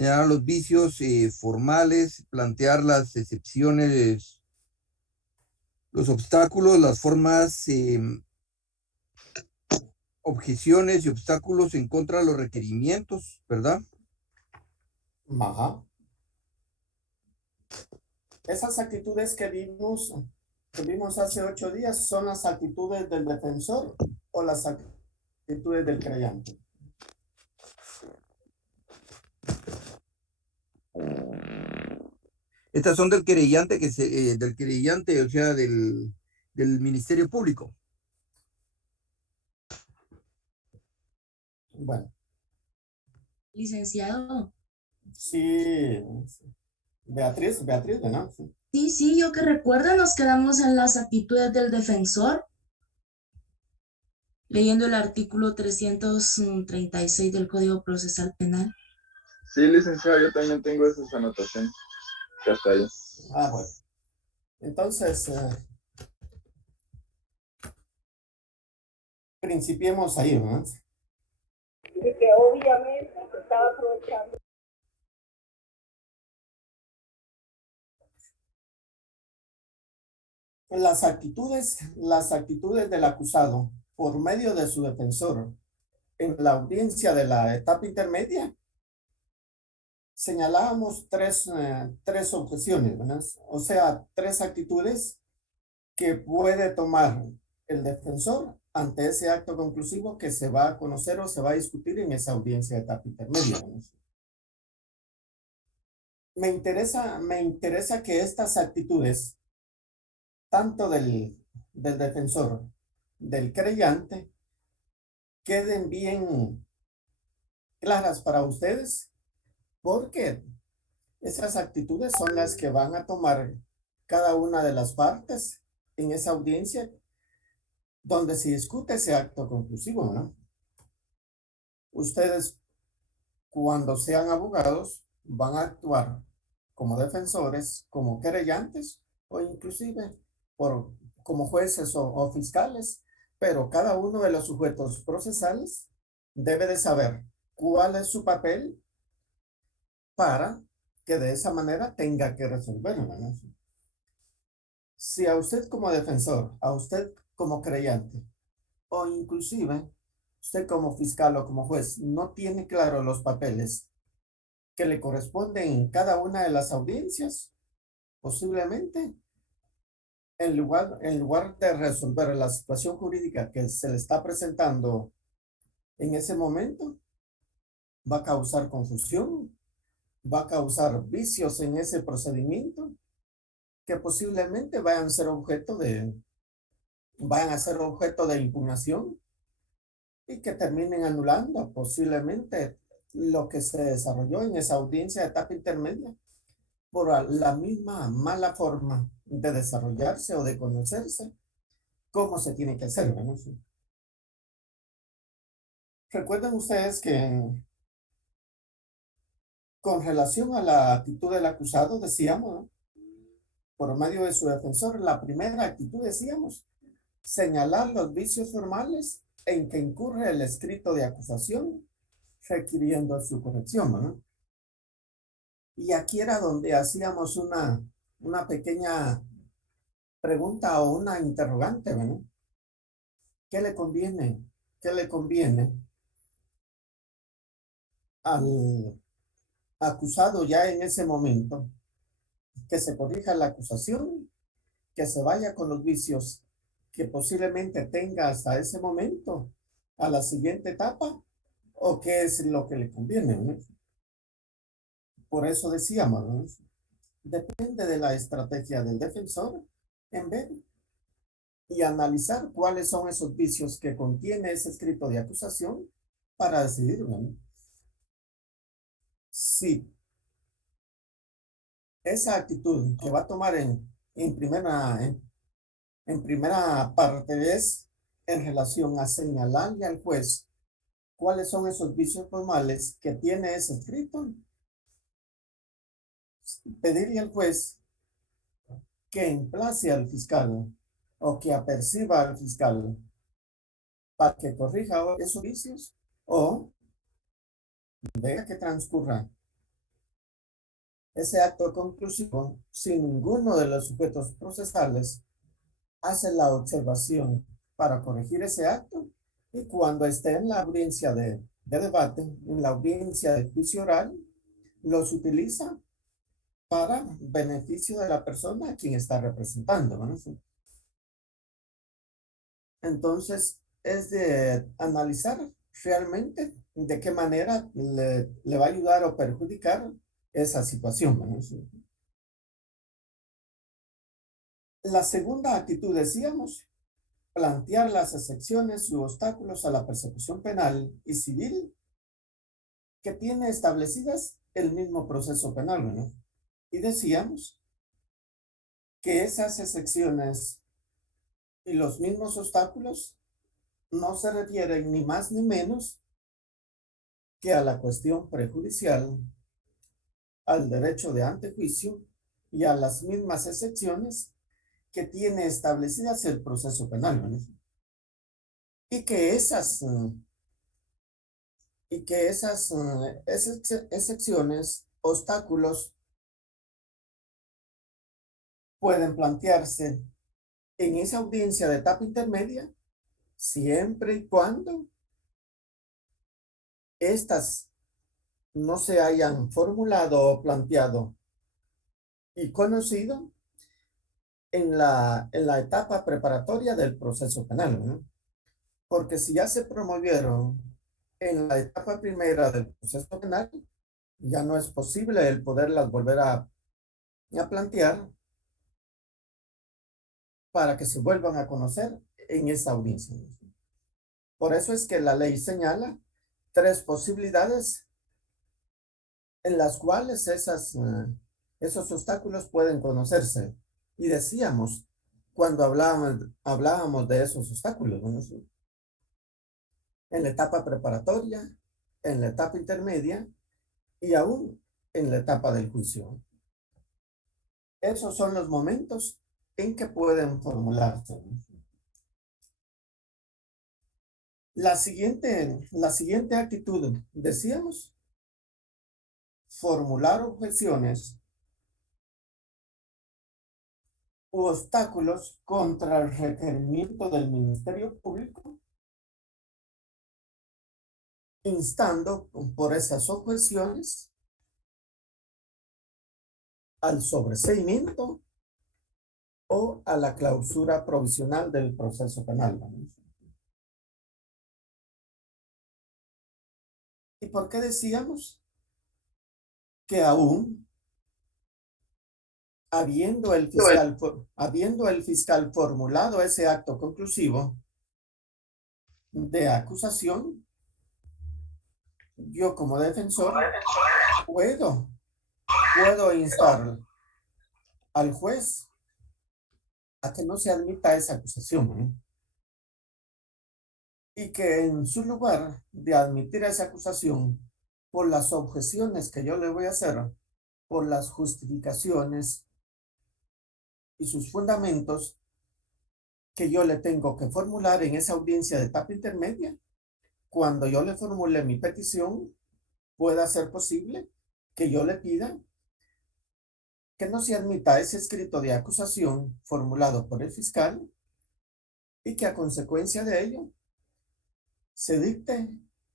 señalar los vicios formales, plantear las excepciones, los obstáculos, las formas, objeciones y obstáculos en contra de los requerimientos, ¿verdad? Ajá. Esas actitudes que vimos hace 8 días, ¿son las actitudes del defensor o las actitudes del creyente? Estas son del querellante, del querellante, o sea, del Ministerio Público. Bueno, Licenciado. sí, Beatriz, ¿no? Sí. Sí, yo que recuerdo nos quedamos en las actitudes del defensor, leyendo el artículo 336 del Código Procesal Penal. Sí, licenciado, yo también tengo esas anotaciones. Que hasta ahí. Bueno. Entonces, principiemos ahí, ¿no? Y que obviamente se estaba aprovechando. Las actitudes del acusado por medio de su defensor en la audiencia de la etapa intermedia, señalábamos tres objeciones, ¿verdad? O sea, tres actitudes que puede tomar el defensor ante ese acto conclusivo que se va a conocer o se va a discutir en esa audiencia de etapa intermedia, ¿verdad? Me interesa que estas actitudes, tanto del defensor, del creyente, queden bien claras para ustedes, porque esas actitudes son las que van a tomar cada una de las partes en esa audiencia donde se discute ese acto conclusivo, ¿no? Ustedes, cuando sean abogados, van a actuar como defensores, como querellantes o inclusive como jueces o fiscales, pero cada uno de los sujetos procesales debe de saber cuál es su papel para que de esa manera tenga que resolverlo, ¿no? Si a usted como defensor, a usted como creyente, o inclusive usted como fiscal o como juez no tiene claro los papeles que le corresponden en cada una de las audiencias, posiblemente en lugar de resolver la situación jurídica que se le está presentando en ese momento, va a causar confusión, va a causar vicios en ese procedimiento que posiblemente vayan a ser objeto de impugnación y que terminen anulando posiblemente lo que se desarrolló en esa audiencia de etapa intermedia por la misma mala forma de desarrollarse o de conocerse cómo se tiene que hacer, ¿no? Recuerden ustedes que con relación a la actitud del acusado, decíamos, ¿no? Por medio de su defensor, la primera actitud, decíamos, señalar los vicios formales en que incurre el escrito de acusación, requiriendo su corrección, ¿no? Y aquí era donde hacíamos una pequeña pregunta o una interrogante, ¿no? ¿Qué le conviene? ¿Qué le conviene al acusado ya en ese momento? Que se corrija la acusación, que se vaya con los vicios que posiblemente tenga hasta ese momento a la siguiente etapa, o qué es lo que le conviene, ¿no? Por eso decíamos, ¿no? Depende de la estrategia del defensor en ver y analizar cuáles son esos vicios que contiene ese escrito de acusación para decidir, ¿no? Si esa actitud que va a tomar en primera parte es en relación a señalarle al juez cuáles son esos vicios formales que tiene ese escrito, pedirle al juez que emplace al fiscal o que aperciba al fiscal para que corrija esos vicios o deja que transcurra ese acto conclusivo si ninguno de los sujetos procesales hace la observación para corregir ese acto y cuando esté en la audiencia de debate, en la audiencia de juicio oral, los utiliza para beneficio de la persona a quien está representando, ¿no? Entonces, es de analizar realmente de qué manera le va a ayudar o perjudicar esa situación, ¿no? La segunda actitud, decíamos, plantear las excepciones y obstáculos a la persecución penal y civil que tiene establecidas el mismo proceso penal, ¿no? Y decíamos que esas excepciones y los mismos obstáculos no se refieren ni más ni menos que a la cuestión prejudicial, al derecho de antejuicio y a las mismas excepciones que tiene establecidas el proceso penal, ¿no? Y que esas excepciones, obstáculos, pueden plantearse en esa audiencia de etapa intermedia siempre y cuando estas no se hayan formulado o planteado y conocido en la etapa preparatoria del proceso penal, ¿no? Porque si ya se promovieron en la etapa primera del proceso penal, ya no es posible el poderlas volver a plantear para que se vuelvan a conocer en esta audiencia. Por eso es que la ley señala 3 posibilidades en las cuales esos obstáculos pueden conocerse. Y decíamos, cuando hablábamos de esos obstáculos, ¿no? En la etapa preparatoria, en la etapa intermedia y aún en la etapa del juicio. Esos son los momentos en que pueden formularse. La siguiente actitud, decíamos, formular objeciones u obstáculos contra el requerimiento del Ministerio Público, instando por esas objeciones al sobreseimiento o a la clausura provisional del proceso penal. ¿Y por qué decíamos que aún habiendo el fiscal formulado ese acto conclusivo de acusación, yo como defensor puedo instar al juez a que no se admita esa acusación, ¿no? Y que en su lugar de admitir esa acusación por las objeciones que yo le voy a hacer, por las justificaciones y sus fundamentos que yo le tengo que formular en esa audiencia de etapa intermedia, cuando yo le formule mi petición, pueda ser posible que yo le pida que no se admita ese escrito de acusación formulado por el fiscal y que a consecuencia de ello se dicte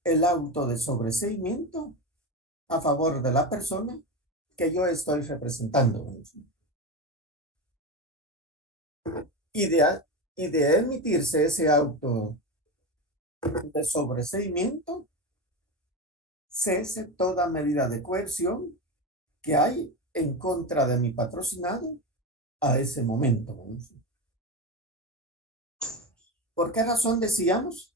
el auto de sobreseimiento a favor de la persona que yo estoy representando. Y de emitirse ese auto de sobreseimiento, cese toda medida de coerción que hay en contra de mi patrocinado a ese momento. ¿Por qué razón decíamos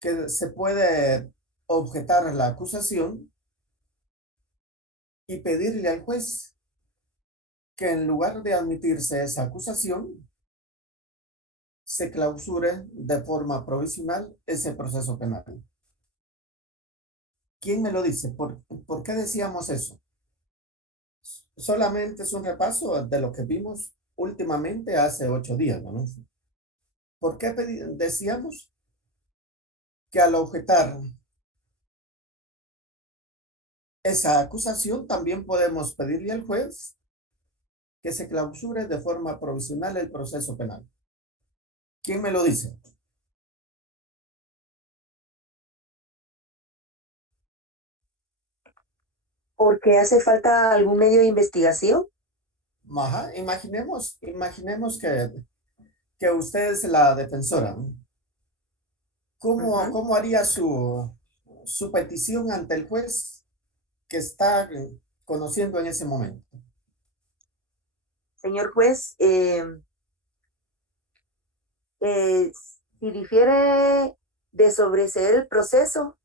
que se puede objetar la acusación y pedirle al juez que en lugar de admitirse esa acusación, se clausure de forma provisional ese proceso penal? ¿Quién me lo dice? ¿Por qué decíamos eso? Solamente es un repaso de lo que vimos últimamente hace 8 días, ¿no? ¿Por qué decíamos que al objetar esa acusación también podemos pedirle al juez que se clausure de forma provisional el proceso penal. ¿Quién me lo dice? Porque hace falta algún medio de investigación. Ajá, imaginemos que usted es la defensora. Ajá. ¿Cómo haría su petición ante el juez que está conociendo en ese momento? Señor juez, si difiere de sobreseer el proceso,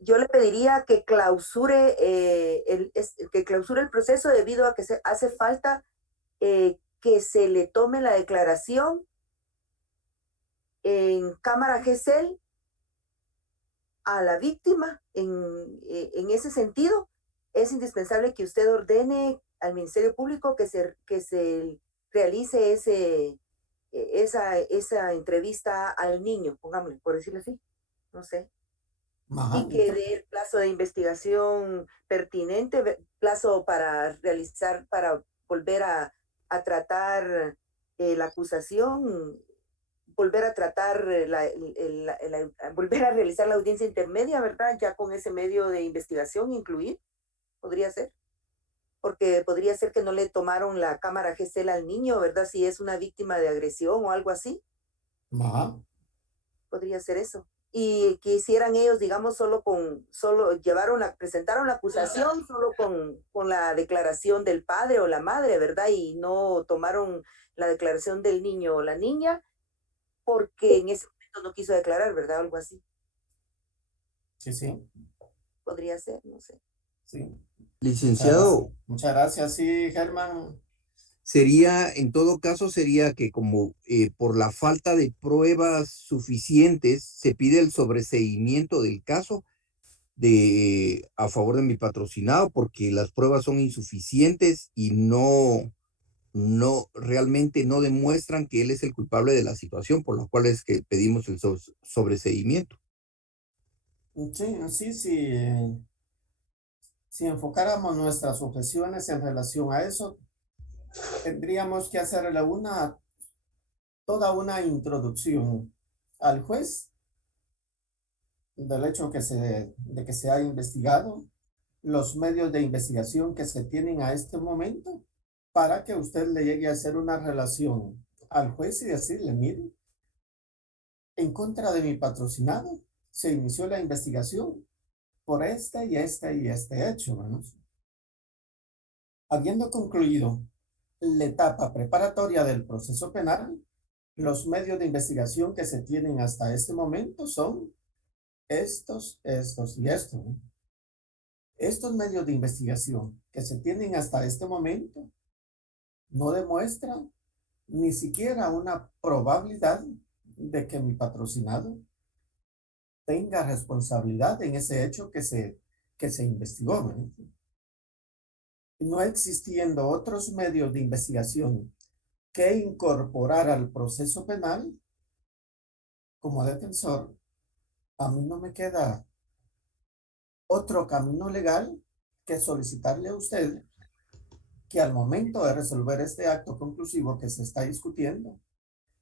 yo le pediría que clausure, que clausure el proceso debido a que hace falta que se le tome la declaración en cámara GESEL a la víctima. En ese sentido, es indispensable que usted ordene al Ministerio Público que se realice esa entrevista al niño, pongámosle, por decirlo así, no sé, Ajá, y que dé el plazo de investigación pertinente, plazo para realizar, para volver a tratar la acusación, volver a tratar, volver a realizar la audiencia intermedia, ¿verdad? Ya con ese medio de investigación incluir, podría ser. Porque podría ser que no le tomaron la cámara GESEL al niño, ¿verdad? Si es una víctima de agresión o algo así, ajá. podría ser eso. Y que hicieran ellos, digamos, presentaron la acusación solo con la declaración del padre o la madre, ¿verdad? Y no tomaron la declaración del niño o la niña, porque en ese momento no quiso declarar, ¿verdad? Algo así. Sí, sí, Podría ser, no sé. sí. Licenciado, Muchas gracias, sí, Germán. sería, en todo caso, sería que como por la falta de pruebas suficientes se pide el sobreseimiento del caso a favor de mi patrocinado porque las pruebas son insuficientes y realmente no demuestran que él es el culpable de la situación, por lo cual es que pedimos el sobreseimiento. Sí, sí, sí. Si enfocáramos nuestras objeciones en relación a eso, tendríamos que hacerle toda una introducción al juez del hecho de que se ha investigado, los medios de investigación que se tienen a este momento, para que usted le llegue a hacer una relación al juez y decirle, mire, en contra de mi patrocinado se inició la investigación por este y este y este hecho, ¿no? Habiendo concluido la etapa preparatoria del proceso penal, los medios de investigación que se tienen hasta este momento son estos y estos, ¿no? Estos medios de investigación que se tienen hasta este momento no demuestran ni siquiera una probabilidad de que mi patrocinado tenga responsabilidad en ese hecho que se investigó, ¿no? No existiendo otros medios de investigación que incorporar al proceso penal, como defensor, a mí no me queda otro camino legal que solicitarle a usted que al momento de resolver este acto conclusivo que se está discutiendo,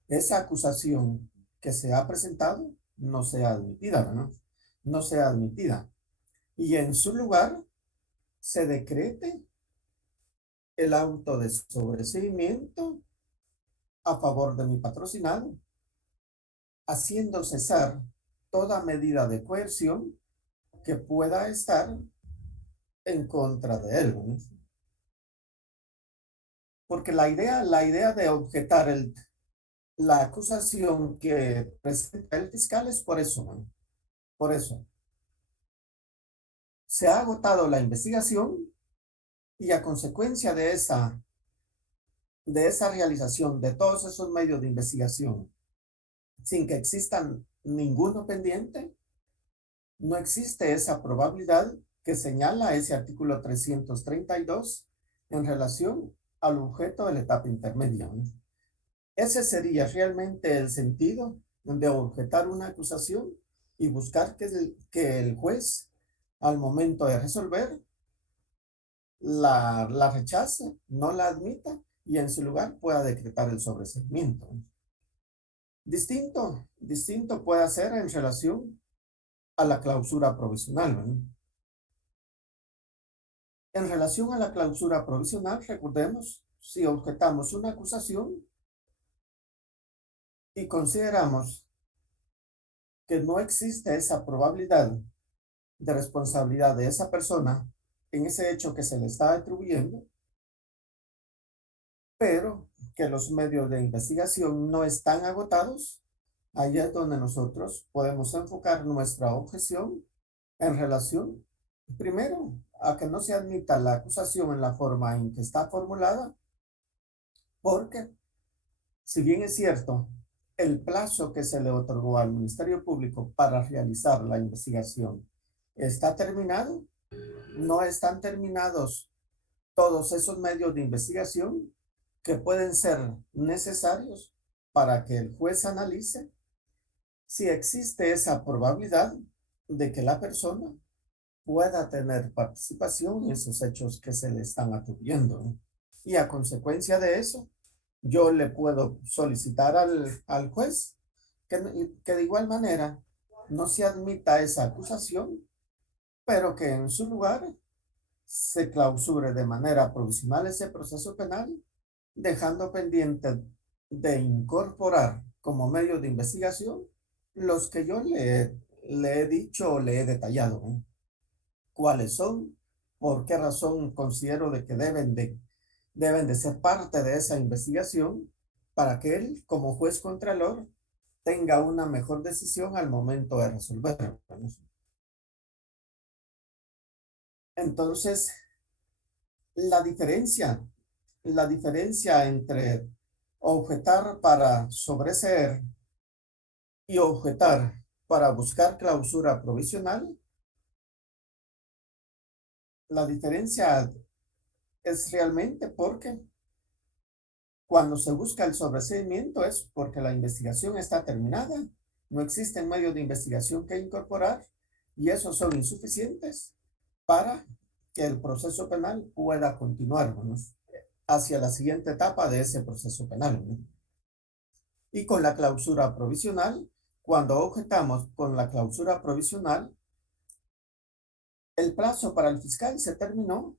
esa acusación que se ha presentado no sea admitida, ¿no? No sea admitida. Y en su lugar se decrete el auto de sobreseimiento a favor de mi patrocinado, haciendo cesar toda medida de coerción que pueda estar en contra de él, ¿no? Porque la idea de objetar la acusación que presenta el fiscal es por eso, ¿no? Por eso. Se ha agotado la investigación y a consecuencia de esa realización de todos esos medios de investigación, sin que existan ninguno pendiente, no existe esa probabilidad que señala ese artículo 332 en relación al objeto de la etapa intermedia, ¿no? Ese sería realmente el sentido de objetar una acusación y buscar que el juez al momento de resolver, la rechace, no la admita y en su lugar pueda decretar el sobreseimiento. Distinto puede ser en relación a la clausura provisional, ¿verdad? En relación a la clausura provisional, recordemos, si objetamos una acusación y consideramos que no existe esa probabilidad de responsabilidad de esa persona en ese hecho que se le está atribuyendo, pero que los medios de investigación no están agotados, ahí es donde nosotros podemos enfocar nuestra objeción en relación, primero, a que no se admita la acusación en la forma en que está formulada, porque si bien es cierto, el plazo que se le otorgó al Ministerio Público para realizar la investigación está terminado, no están terminados todos esos medios de investigación que pueden ser necesarios para que el juez analice si existe esa probabilidad de que la persona pueda tener participación en esos hechos que se le están atribuyendo, ¿no? Y a consecuencia de eso, yo le puedo solicitar al juez que de igual manera no se admita esa acusación, pero que en su lugar se clausure de manera provisional ese proceso penal, dejando pendiente de incorporar como medio de investigación los que yo le he dicho o le he detallado, ¿no? ¿Cuáles son? ¿Por qué razón considero de que deben de ser parte de esa investigación para que él, como juez contralor, tenga una mejor decisión al momento de resolver? Entonces, la diferencia entre objetar para sobreseer y objetar para buscar clausura provisional, la diferencia es realmente porque cuando se busca el sobreseimiento es porque la investigación está terminada, no existen medios de investigación que incorporar y esos son insuficientes para que el proceso penal pueda continuar, ¿no?, hacia la siguiente etapa de ese proceso penal, ¿no? Y con la clausura provisional, cuando objetamos con la clausura provisional, el plazo para el fiscal se terminó,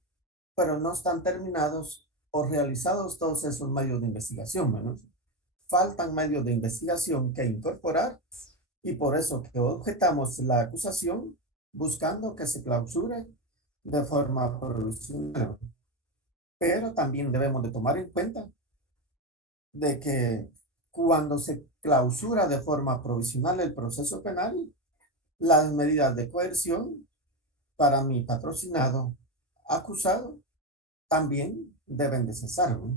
pero no están terminados o realizados todos esos medios de investigación, ¿no? Faltan medios de investigación que incorporar y por eso que objetamos la acusación buscando que se clausure de forma provisional. Pero también debemos de tomar en cuenta de que cuando se clausura de forma provisional el proceso penal, las medidas de coerción para mi patrocinado acusado también deben de cesar, ¿no?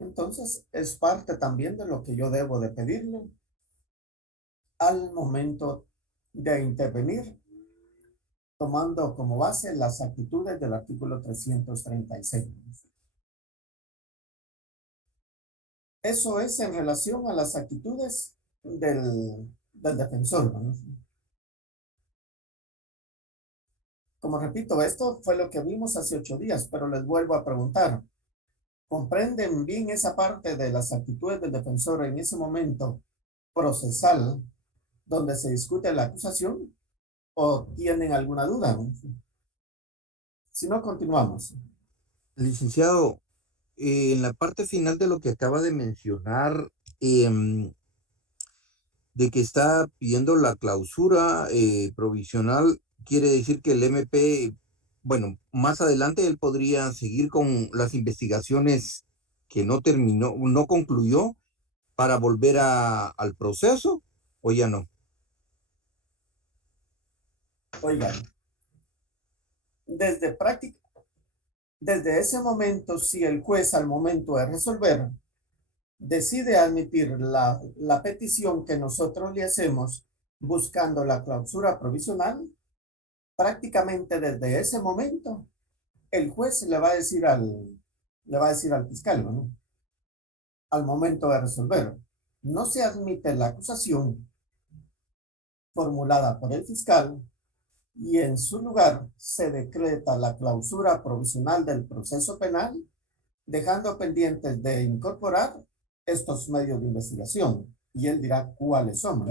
Entonces, es parte también de lo que yo debo de pedirle al momento de intervenir, tomando como base las actitudes del artículo 336. Eso es en relación a las actitudes del defensor, ¿no? Como repito, esto fue lo que vimos hace 8 días, pero les vuelvo a preguntar, ¿comprenden bien esa parte de las actitudes del defensor en ese momento procesal donde se discute la acusación o tienen alguna duda? Si no, continuamos. Licenciado, en la parte final de lo que acaba de mencionar, de que está pidiendo la clausura provisional, quiere decir que el MP, bueno, más adelante él podría seguir con las investigaciones que no terminó, no concluyó para volver al proceso, o ya no. Oigan, desde ese momento, si el juez al momento de resolver decide admitir la petición que nosotros le hacemos buscando la clausura provisional, prácticamente desde ese momento, el juez le va a decir al fiscal, ¿no?, al momento de resolver, no se admite la acusación formulada por el fiscal y en su lugar se decreta la clausura provisional del proceso penal, dejando pendientes de incorporar estos medios de investigación. Y él dirá cuáles son.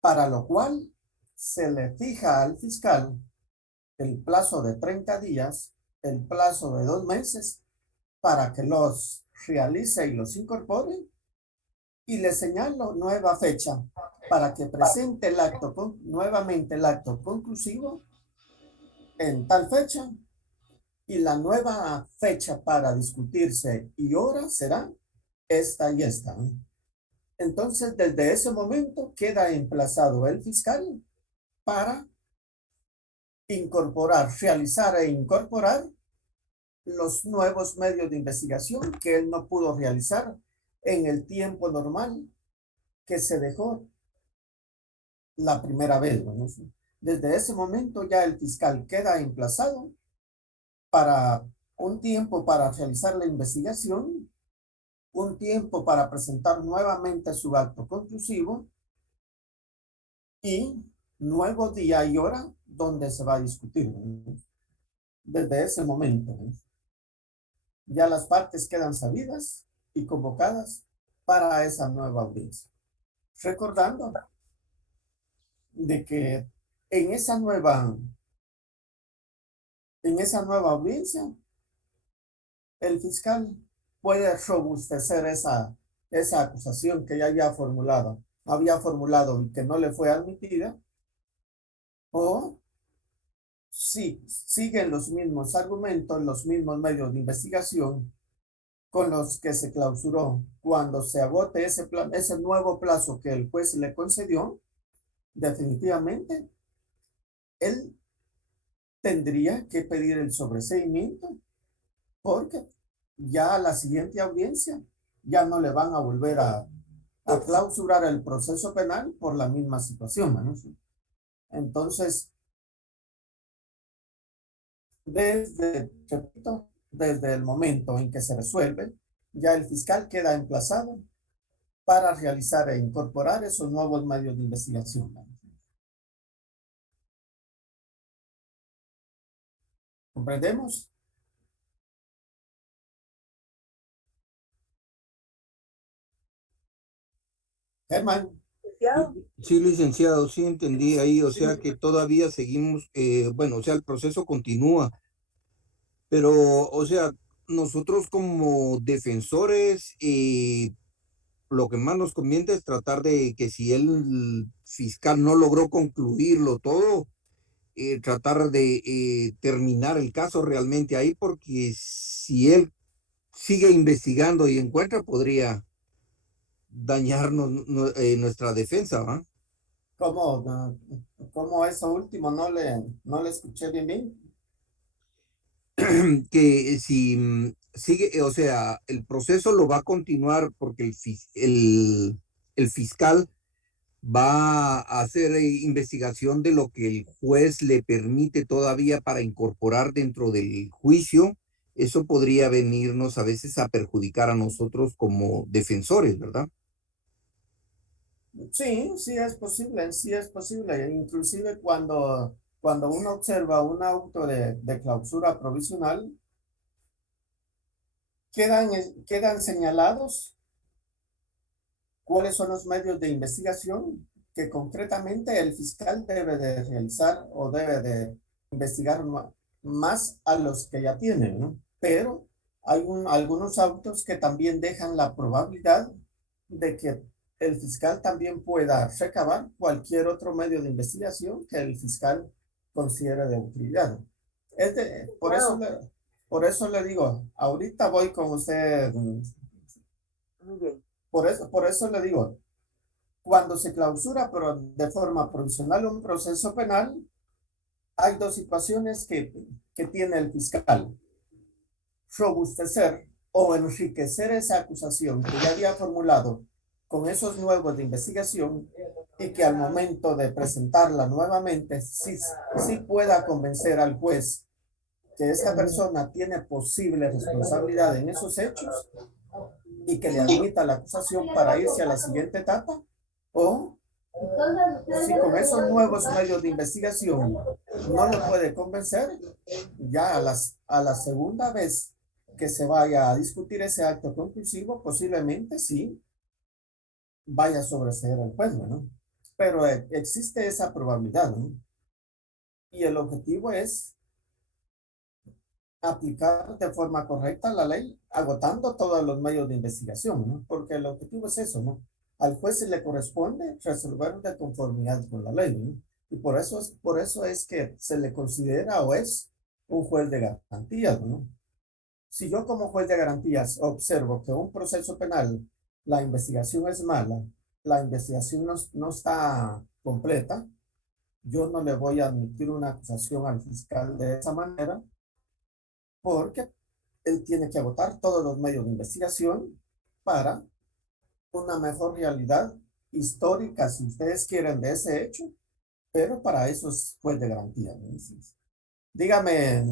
Para lo cual se le fija al fiscal el plazo de 30 días, el plazo de 2 meses, para que los realice y los incorpore, y le señalo nueva fecha para que presente el acto nuevamente el acto conclusivo en tal fecha, y la nueva fecha para discutirse y hora será esta y esta. Entonces, desde ese momento queda emplazado el fiscal para incorporar, realizar e incorporar los nuevos medios de investigación que él no pudo realizar en el tiempo normal que se dejó la primera vez, ¿no? Desde ese momento ya el fiscal queda emplazado para un tiempo para realizar la investigación, un tiempo para presentar nuevamente su acto conclusivo y nuevo día y hora donde se va a discutir, ¿no? Desde ese momento, ¿no? Ya las partes quedan sabidas y convocadas para esa nueva audiencia. Recordando de que en esa nueva audiencia, el fiscal puede robustecer esa acusación que ya había formulado y que no le fue admitida, o si siguen los mismos argumentos, los mismos medios de investigación con los que se clausuró, cuando se agote ese nuevo plazo que el juez le concedió, definitivamente él tendría que pedir el sobreseimiento, porque ya a la siguiente audiencia ya no le van a volver a clausurar el proceso penal por la misma situación, ¿no? Entonces, repito, desde el momento en que se resuelve, ya el fiscal queda emplazado para realizar e incorporar esos nuevos medios de investigación, ¿no? ¿Comprendemos? Germán. Licenciado, Sí, licenciado, sí entendí ahí, o sea que todavía seguimos, bueno, o sea, el proceso continúa, pero, o sea, nosotros como defensores, lo que más nos conviene es tratar de que si el fiscal no logró concluirlo todo, tratar de terminar el caso realmente ahí, porque si él sigue investigando y encuentra, podría dañarnos nuestra defensa, ¿va? ¿Cómo eso último no le escuché bien? Que si sigue, o sea, el proceso lo va a continuar porque el fiscal va a hacer investigación de lo que el juez le permite todavía para incorporar dentro del juicio. Eso podría venirnos a veces a perjudicar a nosotros como defensores, ¿verdad? Sí, sí es posible, sí es posible. Inclusive cuando uno observa un auto de clausura provisional, quedan señalados cuáles son los medios de investigación que concretamente el fiscal debe de realizar o debe de investigar más a los que ya tienen, ¿no? Pero hay algunos autos que también dejan la probabilidad de que el fiscal también pueda recabar cualquier otro medio de investigación que el fiscal considere de utilidad. Por eso le digo, ahorita voy con usted. muy bien. Por eso le digo, cuando se clausura pero de forma provisional un proceso penal, hay dos situaciones que tiene el fiscal: robustecer o enriquecer esa acusación que ya había formulado con esos nuevos de investigación, y que al momento de presentarla nuevamente sí pueda convencer al juez que esta persona tiene posible responsabilidad en esos hechos y que le admita la acusación para irse a la siguiente etapa, o Si con esos nuevos medios de investigación no lo puede convencer, ya a la segunda vez que se vaya a discutir ese acto conclusivo, posiblemente sí vaya a sobreseer el juez, ¿no? Pero existe esa probabilidad, ¿no? Y el objetivo es aplicar de forma correcta la ley, agotando todos los medios de investigación, ¿no? Porque el objetivo es eso, ¿no? Al juez se le corresponde resolver de conformidad con la ley, ¿no? Y por eso es que se le considera o es un juez de garantías, ¿no? Si yo como juez de garantías observo que un proceso penal, la investigación es mala, la investigación no está completa, yo no le voy a admitir una acusación al fiscal de esa manera, porque él tiene que agotar todos los medios de investigación para una mejor realidad histórica, si ustedes quieren, de ese hecho, pero para eso es juez de garantía, ¿no? Dígame.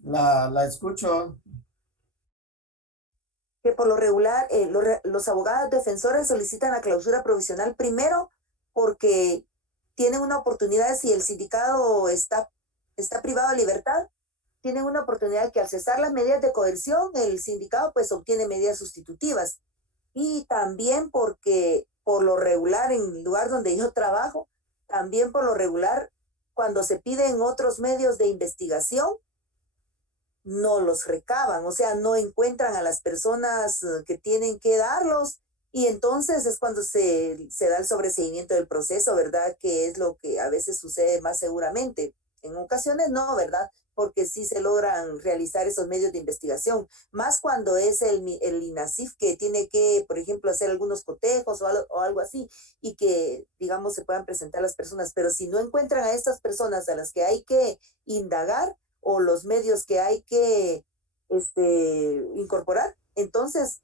La escucho. Que por lo regular los abogados defensores solicitan la clausura provisional primero porque tienen una oportunidad, si el sindicato está privado de libertad, tienen una oportunidad que al cesar las medidas de coerción, el sindicato pues obtiene medidas sustitutivas. Y también porque por lo regular en el lugar donde yo trabajo, también por lo regular cuando se piden otros medios de investigación, no los recaban, o sea, no encuentran a las personas que tienen que darlos y entonces es cuando se da el sobreseimiento del proceso, ¿verdad? Que es lo que a veces sucede más seguramente. En ocasiones no, ¿verdad? Porque sí se logran realizar esos medios de investigación, más cuando es el INASIF que tiene que, por ejemplo, hacer algunos cotejos o algo así y que, digamos, se puedan presentar las personas, pero si no encuentran a estas personas a las que hay que indagar, o los medios que hay que incorporar, entonces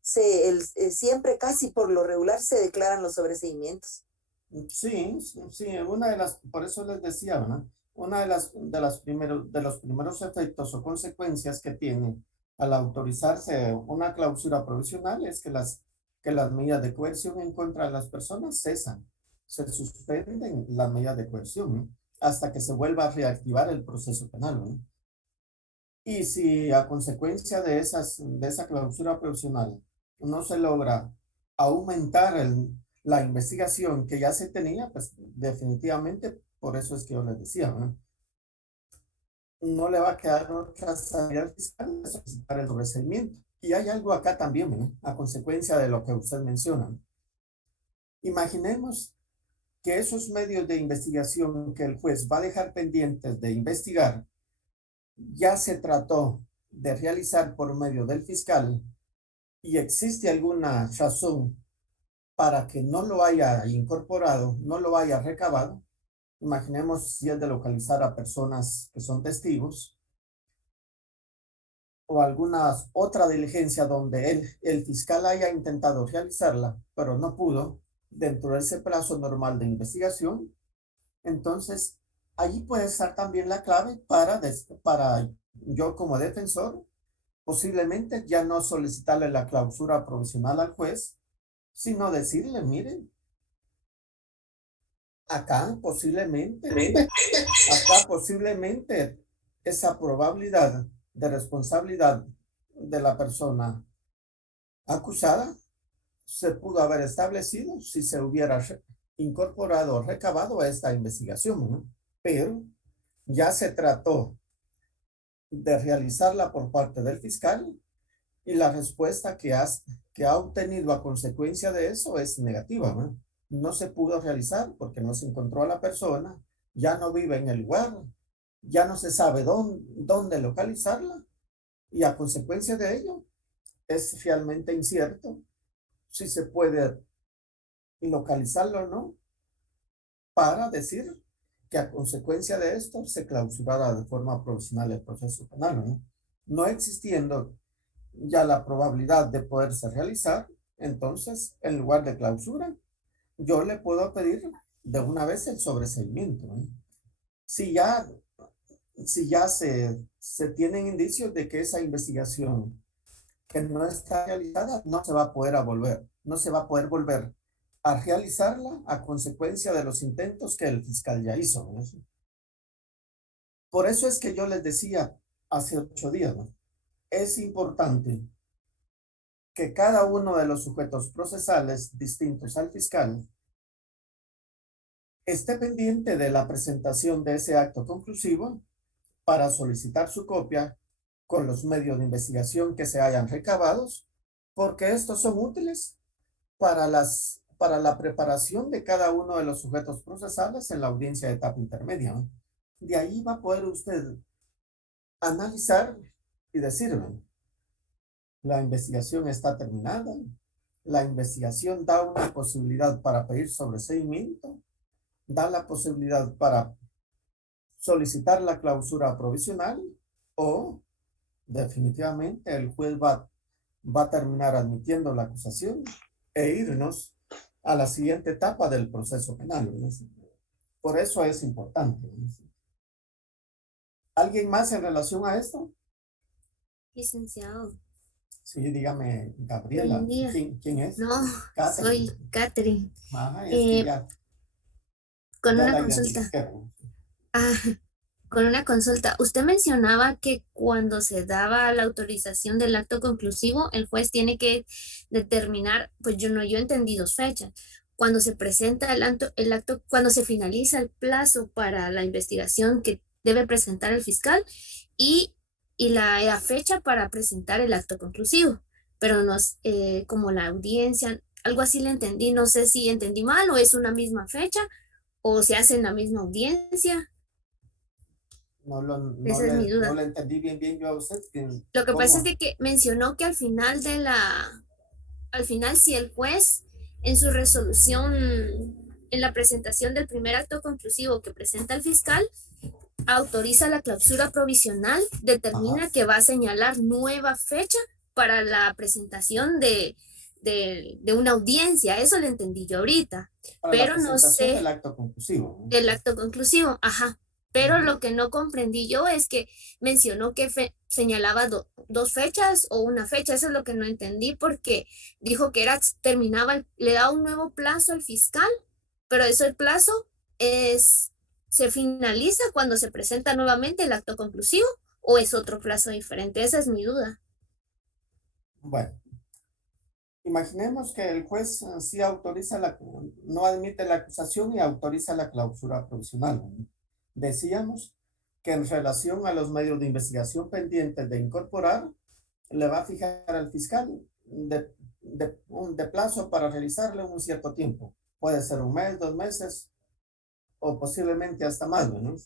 siempre casi por lo regular se declaran los sobreseimientos. Sí, sí, por eso les decía, ¿verdad? Una de los primeros efectos o consecuencias que tiene al autorizarse una clausura provisional es que las medidas de coerción en contra de las personas cesan, se suspenden las medidas de coerción, ¿no? Hasta que se vuelva a reactivar el proceso penal, ¿no? Y si a consecuencia de esa clausura provisional no se logra aumentar la investigación que ya se tenía, pues definitivamente, por eso es que yo les decía, ¿no? No le va a quedar otra salida fiscal de solicitar el sobreseimiento. Y hay algo acá también, ¿no? A consecuencia de lo que usted menciona. Imaginemos que esos medios de investigación que el juez va a dejar pendientes de investigar ya se trató de realizar por medio del fiscal y existe alguna razón para que no lo haya incorporado, no lo haya recabado. Imaginemos si es de localizar a personas que son testigos o alguna otra diligencia donde el fiscal haya intentado realizarla, pero no pudo dentro de ese plazo normal de investigación. Entonces, allí puede estar también la clave para yo como defensor, posiblemente ya no solicitarle la clausura provisional al juez, sino decirle, miren, acá posiblemente esa probabilidad de responsabilidad de la persona acusada se pudo haber establecido si se hubiera incorporado o recabado a esta investigación, ¿no? Pero ya se trató de realizarla por parte del fiscal y la respuesta que ha obtenido a consecuencia de eso es negativa, ¿no? No se pudo realizar porque no se encontró a la persona, ya no vive en el lugar, ya no se sabe dónde localizarla y a consecuencia de ello es realmente incierto si se puede localizarlo o no para decir que a consecuencia de esto se clausurara de forma provisional el proceso penal, ¿no? No existiendo ya la probabilidad de poderse realizar, entonces en lugar de clausura, yo le puedo pedir de una vez el sobreseimiento, ¿no? Si ya se tienen indicios de que esa investigación que no está realizada, no se va a poder no se va a poder volver a realizarla a consecuencia de los intentos que el fiscal ya hizo, ¿no? Por eso es que yo les decía hace 8 días, ¿no? Es importante que cada uno de los sujetos procesales distintos al fiscal esté pendiente de la presentación de ese acto conclusivo para solicitar su copia con los medios de investigación que se hayan recabados, porque estos son útiles para la preparación de cada uno de los sujetos procesales en la audiencia de etapa intermedia, ¿no? De ahí va a poder usted analizar y decirme, la investigación está terminada, la investigación da una posibilidad para pedir sobreseimiento, da la posibilidad para solicitar la clausura provisional o definitivamente el juez va a terminar admitiendo la acusación e irnos a la siguiente etapa del proceso penal, ¿no? Por eso es importante, ¿no? ¿Alguien más en relación a esto? Licenciado, Sí, dígame, Gabriela. buen día. ¿Quién es? No, Catherine. soy Catherine. Ajá, es que Con ya una la consulta. identifiqué, ¿no? Ah, con una consulta. Usted mencionaba que cuando se daba la autorización del acto conclusivo, el juez tiene que determinar, pues yo entendí 2 fechas. Cuando se presenta cuando se finaliza el plazo para la investigación que debe presentar el fiscal y, la fecha para presentar el acto conclusivo. Pero no, como la audiencia, algo así le entendí. No sé si entendí mal o es una misma fecha o se hace en la misma audiencia. Esa es mi No duda. le entendí bien yo a usted. Lo que pasa es ¿Cómo? de que mencionó que al final si el juez en su resolución, en la presentación del primer acto conclusivo que presenta el fiscal, autoriza la clausura provisional, determina Ajá. que va a señalar nueva fecha para la presentación de una audiencia. Eso lo entendí yo ahorita, Para la pero no presentación del sé acto conclusivo, ¿no? del acto conclusivo, ajá. Pero Ujú. lo que no comprendí yo es que mencionó que señalaba 2 fechas o una fecha. Eso es lo que no entendí porque dijo que le da un nuevo plazo al fiscal, pero eso el plazo es, se finaliza cuando se presenta nuevamente el acto conclusivo o es otro plazo diferente. Esa es mi duda. Bueno, imaginemos que el juez sí autoriza no admite la acusación y autoriza la clausura provisional, ¿no? Decíamos que en relación a los medios de investigación pendientes de incorporar, le va a fijar al fiscal de plazo para realizarle un cierto tiempo. Puede ser 1 mes, 2 meses o posiblemente hasta más, ¿no?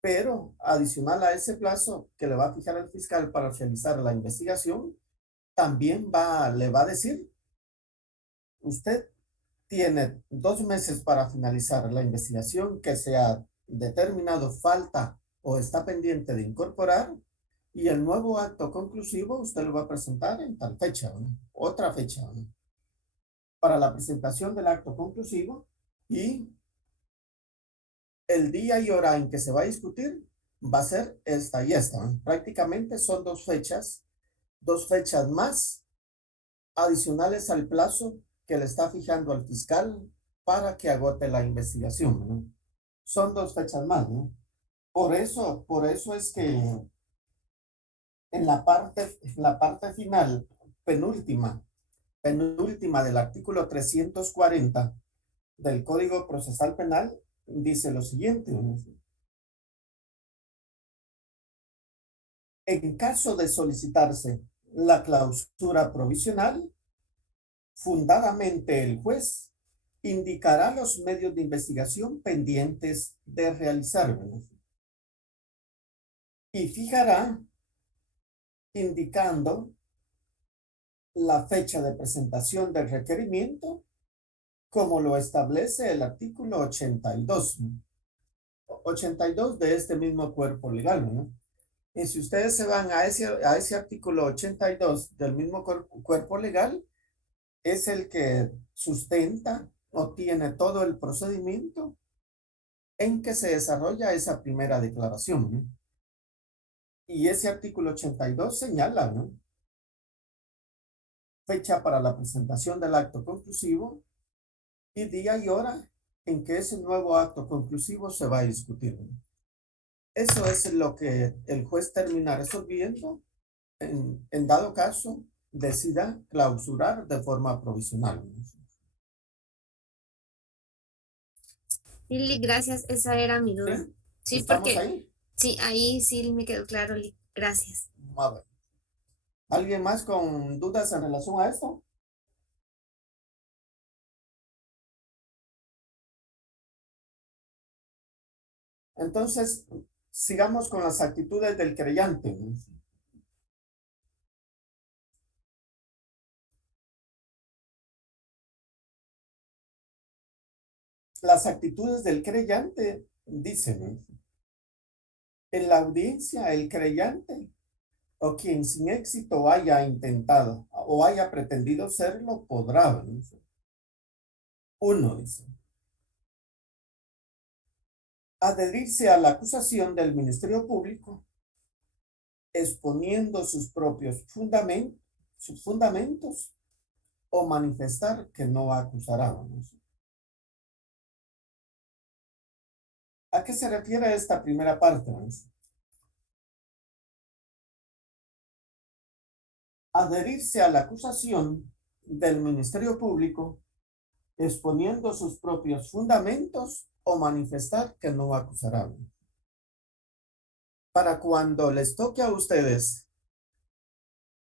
Pero adicional a ese plazo que le va a fijar el fiscal para realizar la investigación, también le va a decir, usted tiene 2 meses para finalizar la investigación que se ha determinado falta o está pendiente de incorporar y el nuevo acto conclusivo usted lo va a presentar en tal fecha, ¿no? Otra fecha, ¿no? Para la presentación del acto conclusivo y el día y hora en que se va a discutir va a ser esta y esta, ¿no? Prácticamente son 2 fechas más adicionales al plazo que le está fijando al fiscal para que agote la investigación, ¿no? Son 2 fechas más, ¿no? Por eso es que en la parte final, penúltima del artículo 340 del Código Procesal Penal, dice lo siguiente, ¿no? En caso de solicitarse la clausura provisional, fundadamente el juez indicará los medios de investigación pendientes de realizar, ¿no? Y fijará indicando la fecha de presentación del requerimiento como lo establece el artículo 82 de este mismo cuerpo legal, ¿no? Y si ustedes se van a ese artículo 82 del mismo cuerpo legal, es el que sustenta o tiene todo el procedimiento en que se desarrolla esa primera declaración, ¿no? Y ese artículo 82 señala, ¿no?, fecha para la presentación del acto conclusivo y día y hora en que ese nuevo acto conclusivo se va a discutir. Eso es lo que el juez termina resolviendo en dado caso decida clausurar de forma provisional. Lili, gracias, esa era mi duda. ¿Sí? Sí, ¿Estamos porque ahí? sí, ahí sí me quedó claro, gracias. A ver. ¿Alguien más con dudas en relación a esto? Entonces, sigamos con las actitudes del creyente. Las actitudes del creyente dicen, en la audiencia el creyente o quien sin éxito haya intentado o haya pretendido serlo podrá. Uno dice, adherirse a la acusación del Ministerio Público exponiendo sus propios fundamentos o manifestar que no acusará. ¿A qué se refiere esta primera parte? Adherirse a la acusación del Ministerio Público exponiendo sus propios fundamentos o manifestar que no acusará. Para cuando les toque a ustedes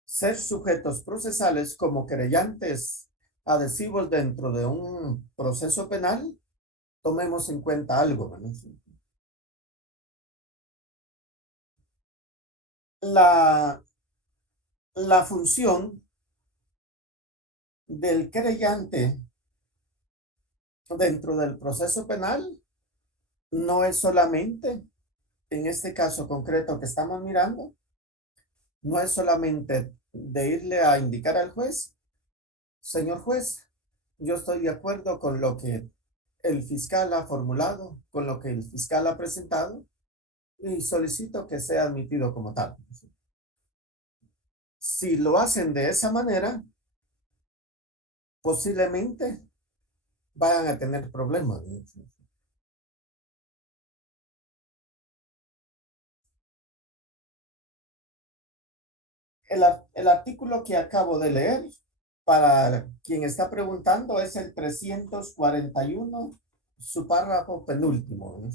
ser sujetos procesales como querellantes adhesivos dentro de un proceso penal, tomemos en cuenta algo, ¿no? La función del querellante dentro del proceso penal no es solamente, en este caso concreto que estamos mirando, no es solamente de irle a indicar al juez, señor juez, yo estoy de acuerdo con lo que el fiscal ha formulado, con lo que el fiscal ha presentado, y solicito que sea admitido como tal. Si lo hacen de esa manera, posiblemente van a tener problemas. El artículo que acabo de leer, para quien está preguntando, es el 341, su párrafo penúltimo.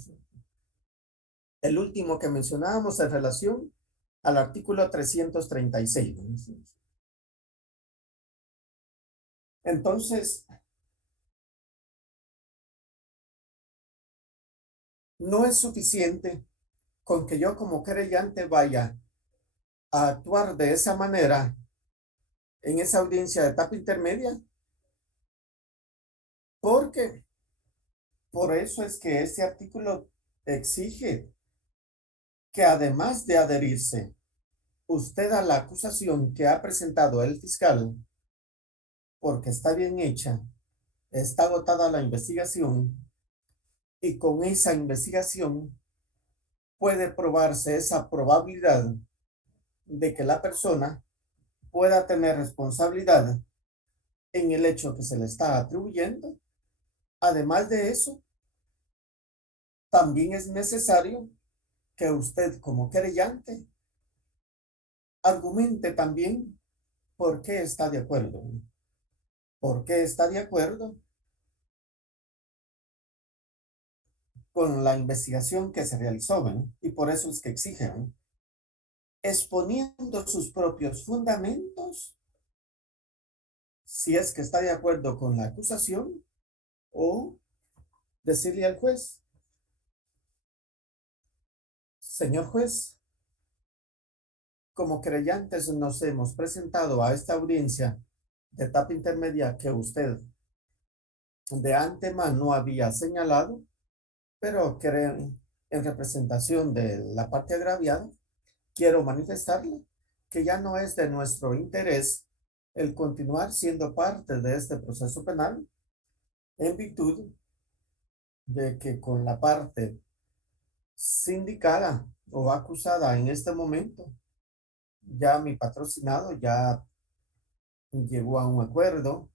El último que mencionábamos en relación al artículo 336. Entonces, no es suficiente con que yo como querellante vaya a actuar de esa manera en esa audiencia de etapa intermedia, porque por eso es que este artículo exige que además de adherirse usted a la acusación que ha presentado el fiscal, porque está bien hecha, está agotada la investigación, y con esa investigación puede probarse esa probabilidad de que la persona pueda tener responsabilidad en el hecho que se le está atribuyendo. Además de eso, también es necesario que usted como querellante argumente también por qué está de acuerdo. ¿Por qué está de acuerdo con la investigación que se realizó? Y por eso es que exigen, exponiendo sus propios fundamentos, si es que está de acuerdo con la acusación, o decirle al juez, señor juez, como creyentes nos hemos presentado a esta audiencia de etapa intermedia que usted de antemano había señalado, pero que en representación de la parte agraviada, quiero manifestarle que ya no es de nuestro interés el continuar siendo parte de este proceso penal, en virtud de que con la parte sindicada o acusada en este momento, ya mi patrocinado ya llegó a un acuerdo,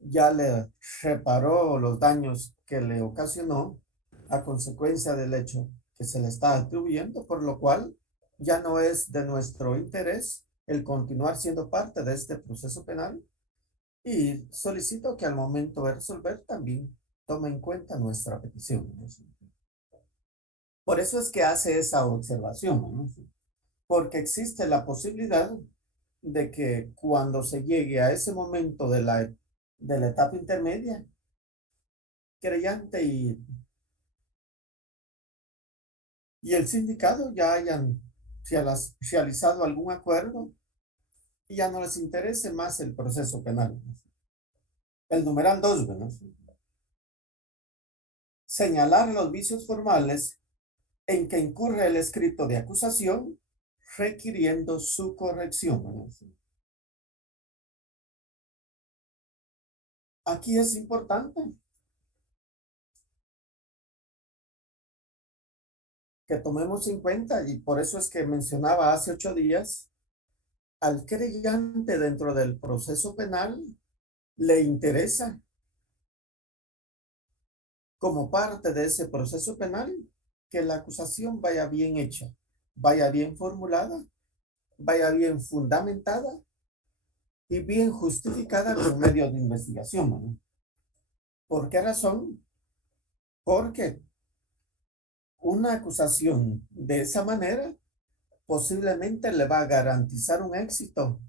ya le reparó los daños que le ocasionó a consecuencia del hecho que se le está atribuyendo, por lo cual ya no es de nuestro interés el continuar siendo parte de este proceso penal y solicito que al momento de resolver también tome en cuenta nuestra petición, ¿no? Por eso es que hace esa observación, ¿no? Porque existe la posibilidad de que cuando se llegue a ese momento de la etapa intermedia, querellante y el sindicato ya hayan realizado algún acuerdo y ya no les interese más el proceso penal. El numeral 2, ¿no? Señalar los vicios formales en que incurre el escrito de acusación, requiriendo su corrección, ¿no? Aquí es importante que tomemos en cuenta, y por eso es que mencionaba hace 8 días, al querellante dentro del proceso penal le interesa, como parte de ese proceso penal, que la acusación vaya bien hecha, vaya bien formulada, vaya bien fundamentada y bien justificada con medios de investigación, ¿no? ¿Por qué razón? Porque una acusación de esa manera posiblemente le va a garantizar un éxito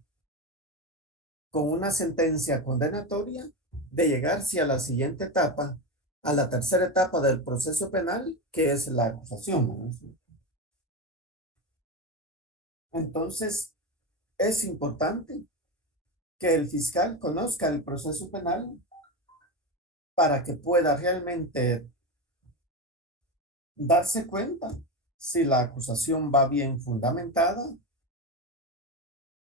con una sentencia condenatoria de llegarse a la siguiente etapa, a la tercera etapa del proceso penal, que es la acusación, ¿no? Entonces, es importante que el fiscal conozca el proceso penal para que pueda realmente darse cuenta si la acusación va bien fundamentada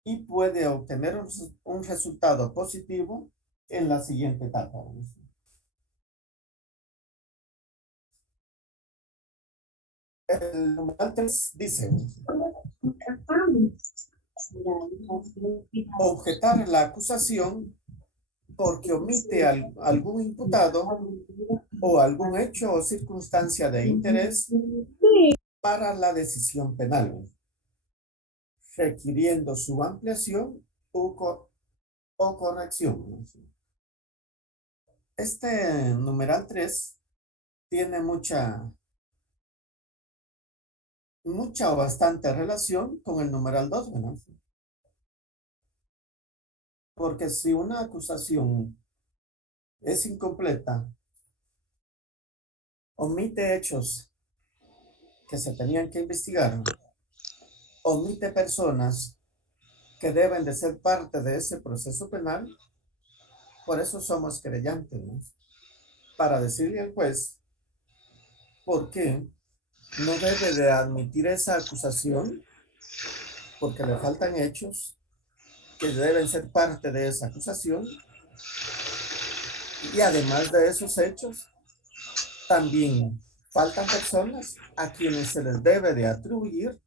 y puede obtener un resultado positivo en la siguiente etapa. El numeral 3 dice: objetar la acusación porque omite algún imputado o algún hecho o circunstancia de interés para la decisión penal, requiriendo su ampliación o corrección. Este numeral 3 tiene mucha o bastante relación con el numeral 2, ¿verdad? Porque si una acusación es incompleta, omite hechos que se tenían que investigar, omite personas que deben de ser parte de ese proceso penal, por eso somos querellantes, ¿no? Para decirle al juez por qué no debe de admitir esa acusación, porque le faltan hechos que deben ser parte de esa acusación, y además de esos hechos, también faltan personas a quienes se les debe de atribuir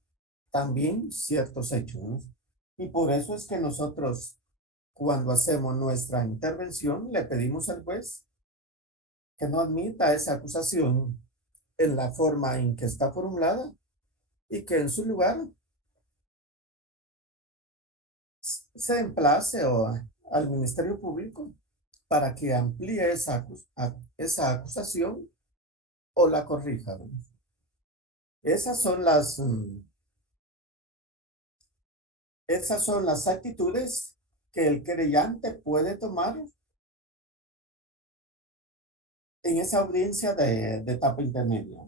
también ciertos hechos, ¿no? Y por eso es que nosotros, cuando hacemos nuestra intervención, le pedimos al juez que no admita esa acusación en la forma en que está formulada y que en su lugar se emplace al Ministerio Público para que amplíe esa acusación o la corrija, ¿no? Esas son las actitudes que el querellante puede tomar en esa audiencia de etapa intermedia.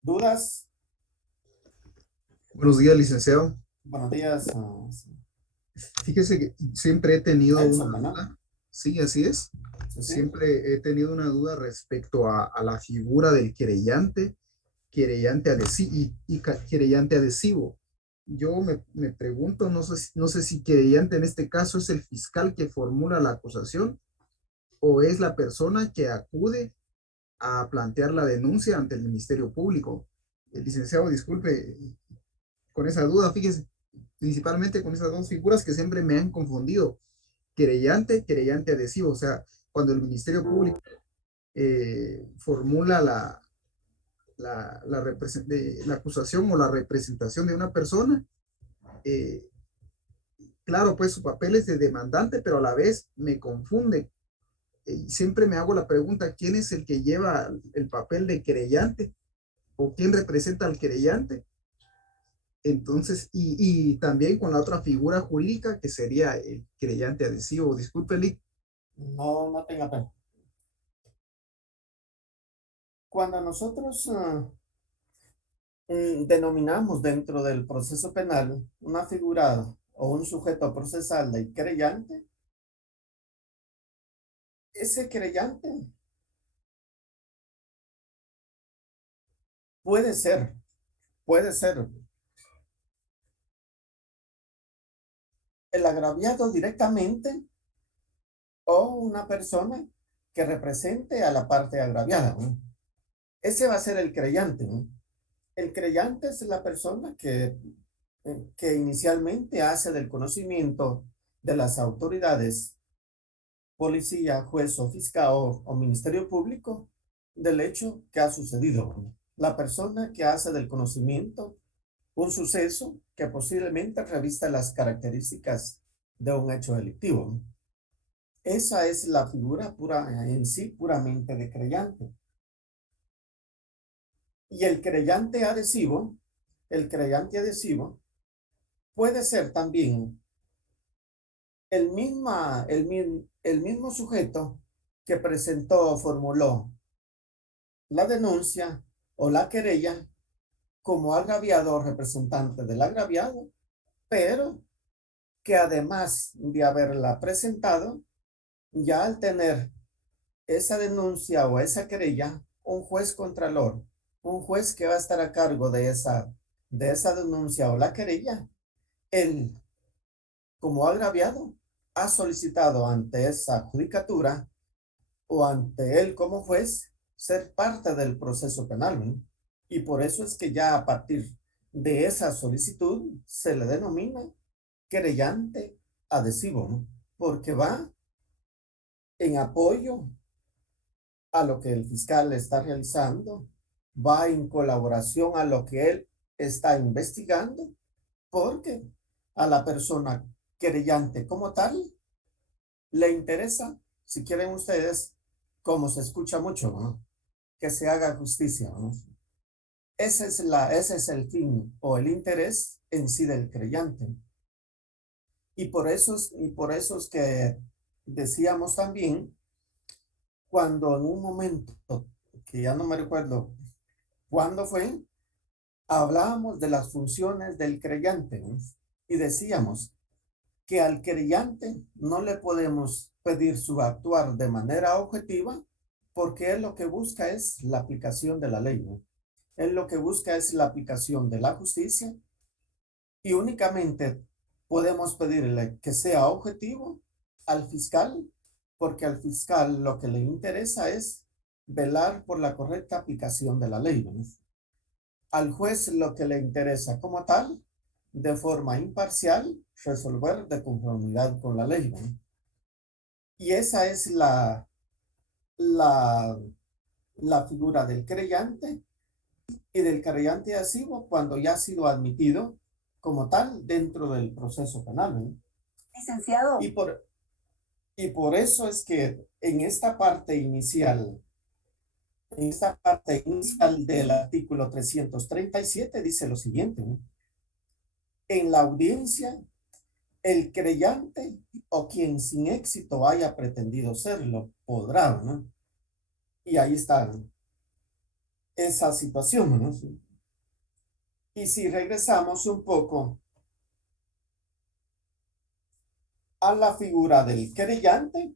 ¿Dudas? Buenos días, licenciado. Buenos días. Fíjese que siempre he tenido Nelson, una ¿no? duda. Sí, así es. Sí, sí. Siempre he tenido una duda respecto a la figura del querellante, querellante adhesivo querellante adhesivo. Yo me pregunto, no sé si querellante en este caso es el fiscal que formula la acusación o es la persona que acude a plantear la denuncia ante el Ministerio Público. El licenciado, disculpe, con esa duda, fíjese, principalmente con esas dos figuras que siempre me han confundido, querellante, querellante adhesivo, o sea, cuando el Ministerio Público formula la acusación o la representación de una persona, eh, claro, pues su papel es de demandante, pero a la vez me confunde. Siempre me hago la pregunta, ¿quién es el que lleva el papel de querellante? ¿O quién representa al querellante? Entonces, y también con la otra figura jurídica que sería el querellante adhesivo. Disculpe, Lick. No, no tenga pena. Cuando nosotros denominamos dentro del proceso penal una figura o un sujeto procesal de querellante, ese querellante puede ser el agraviado directamente o una persona que represente a la parte agraviada, ¿no? Ese va a ser el creyente, ¿no? El creyente es la persona que inicialmente hace del conocimiento de las autoridades, policía, juez o fiscal o ministerio público, del hecho que ha sucedido, ¿no? La persona que hace del conocimiento un suceso que posiblemente revista las características de un hecho delictivo, ¿no? Esa es la figura pura en sí, puramente de creyente. Y el creyente adhesivo puede ser también el mismo sujeto que presentó o formuló la denuncia o la querella como agraviado o representante del agraviado, pero que además de haberla presentado, ya al tener esa denuncia o esa querella, un juez contralor, un juez que va a estar a cargo de esa denuncia o la querella, él, como agraviado, ha solicitado ante esa judicatura o ante él como juez ser parte del proceso penal, ¿no? Y por eso es que ya a partir de esa solicitud se le denomina querellante adhesivo, ¿no? Porque va en apoyo a lo que el fiscal está realizando, va en colaboración a lo que él está investigando, porque a la persona querellante como tal le interesa, si quieren ustedes, como se escucha mucho, ¿no? Que se haga justicia, ¿no? Ese es el fin o el interés en sí del creyente. Y por eso es que decíamos también, cuando en un momento, que ya no me recuerdo cuándo fue, hablábamos de las funciones del creyente, ¿no? Y decíamos que al creyente no le podemos pedir su actuar de manera objetiva, porque él lo que busca es la aplicación de la ley, ¿no? Él lo que busca es la aplicación de la justicia, y únicamente podemos pedirle que sea objetivo al fiscal, porque al fiscal lo que le interesa es velar por la correcta aplicación de la ley, ¿no? Al juez lo que le interesa como tal, de forma imparcial, resolver de conformidad con la ley, ¿no? Y esa es la, la figura del creyente y del creyente adhesivo cuando ya ha sido admitido como tal dentro del proceso penal, ¿no? Licenciado. Y por eso es que en esta parte inicial del artículo 337 dice lo siguiente, ¿no? En la audiencia, el creyente o quien sin éxito haya pretendido serlo podrá, ¿no? Y ahí está esa situación, ¿no? Y si regresamos un poco a la figura del querellante,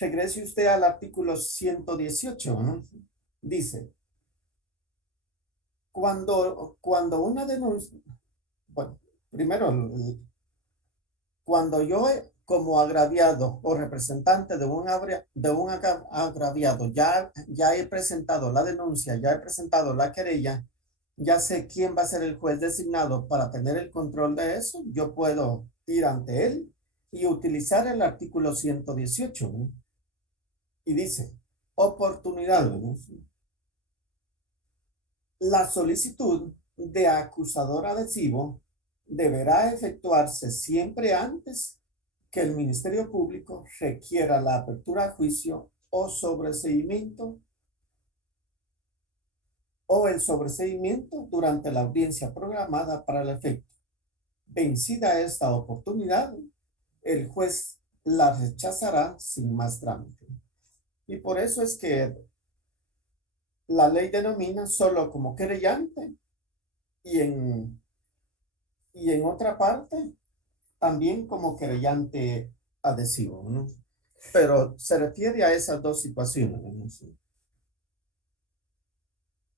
regrese usted al artículo 118, ¿no? Dice, cuando una denuncia, bueno, primero, como agraviado o representante de un agraviado, ya he presentado la denuncia, ya he presentado la querella, ya sé quién va a ser el juez designado para tener el control de eso, yo puedo ir ante él y utilizar el artículo 118, ¿no? Y dice, oportunidad, ¿no? La solicitud de acusador adhesivo deberá efectuarse siempre antes que el Ministerio Público requiera la apertura a juicio o sobreseimiento o el sobreseimiento durante la audiencia programada para el efecto. Vencida esta oportunidad, el juez la rechazará sin más trámite. Y por eso es que la ley denomina solo como querellante y en otra parte también como querellante adhesivo, ¿no? Pero se refiere a esas dos situaciones, ¿no?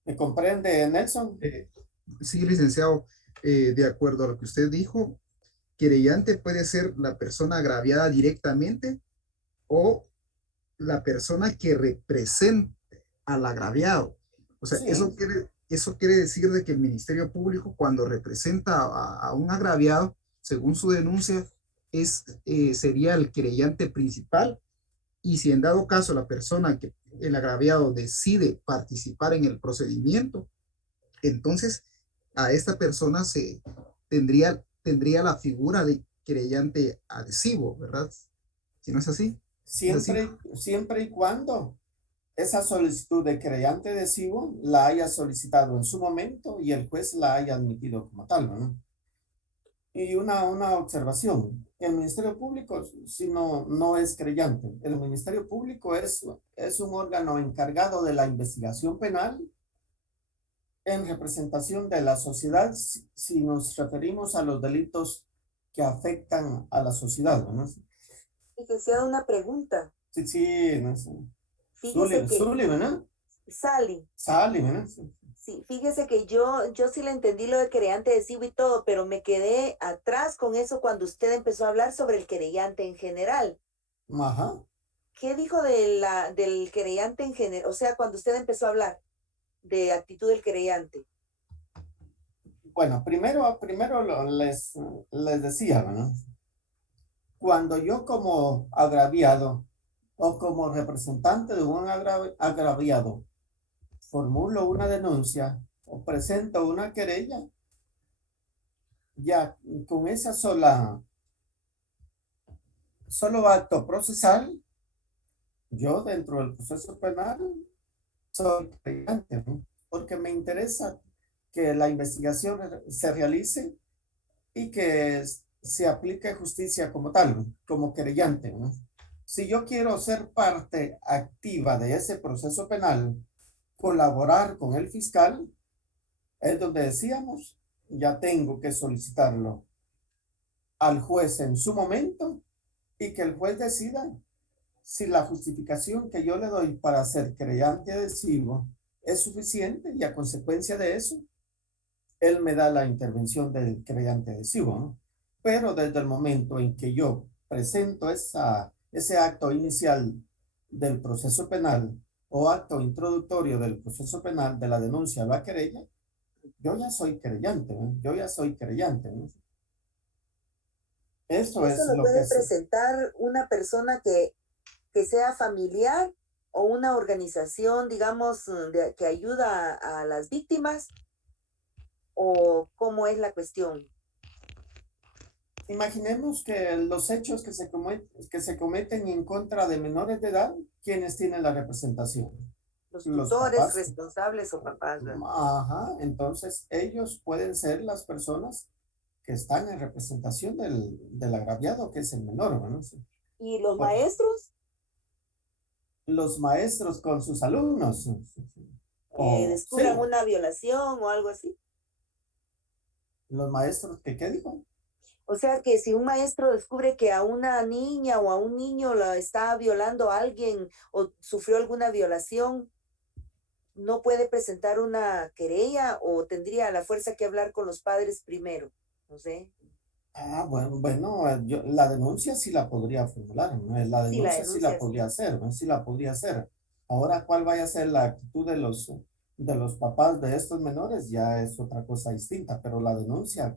¿Me comprende, Nelson? Sí, licenciado, de acuerdo a lo que usted dijo, querellante puede ser la persona agraviada directamente o la persona que representa al agraviado. O sea, Sí, eso quiere decir de que el Ministerio Público, cuando representa a un agraviado, según su denuncia, sería el querellante principal. Y si en dado caso la persona que el agraviado decide participar en el procedimiento, entonces a esta persona tendría la figura de querellante adhesivo, ¿verdad? Si no es así, es así. siempre y cuando esa solicitud de querellante adhesivo la haya solicitado en su momento y el juez la haya admitido como tal, ¿no? Y una observación, el Ministerio Público si no es querellante, el Ministerio Público es un órgano encargado de la investigación penal en representación de la sociedad si nos referimos a los delitos que afectan a la sociedad, ¿no? Licenciado, una pregunta. Sí, no sé. Fíjese que ¿verdad? Sally, ¿verdad? sí, fíjese que yo sí le entendí lo de querellante adhesivo y todo, pero me quedé atrás con eso cuando usted empezó a hablar sobre el querellante en general. Ajá. ¿Qué dijo del querellante en general? O sea, cuando usted empezó a hablar de actitud del querellante. Bueno, primero les decía, ¿no? Cuando yo como agraviado o como representante de un agraviado formulo una denuncia o presento una querella, ya con esa solo acto procesal, yo dentro del proceso penal soy querellante, ¿no? Porque me interesa que la investigación se realice y que se aplique justicia como tal, como querellante, ¿no? Si yo quiero ser parte activa de ese proceso penal, colaborar con el fiscal, es donde decíamos, ya tengo que solicitarlo al juez en su momento y que el juez decida si la justificación que yo le doy para ser querellante adhesivo es suficiente y a consecuencia de eso, él me da la intervención del querellante adhesivo, ¿no? Pero desde el momento en que yo presento ese acto inicial del proceso penal o acto introductorio del proceso penal de la denuncia a la querella, yo ya soy querellante, ¿no? Yo ya soy querellante, ¿no? Eso Eso es lo lo que puede es. presentar una persona que sea familiar o una organización, digamos, que ayuda a las víctimas, o cómo es la cuestión. Imaginemos que los hechos que se cometen en contra de menores de edad, ¿quiénes tienen la representación? Los Los tutores, papás. responsables o papás, ¿verdad? Ajá, entonces ellos pueden ser las personas que están en representación del agraviado, que es el menor, ¿no? ¿Y los Por- maestros Los maestros con sus alumnos. descubran Sí, una violación o algo así? los maestros, ¿qué dijo? O sea que si un maestro descubre que a una niña o a un niño la está violando a alguien o sufrió alguna violación, ¿no puede presentar una querella o tendría a la fuerza que hablar con los padres primero? No sé. La denuncia sí la podría formular, ¿no? La Sí, la denuncia sí la denuncia, sí. podría hacer, ¿no? Sí la podría hacer. Ahora, ¿cuál vaya a ser la actitud de los papás de estos menores? Ya es otra cosa distinta, pero la denuncia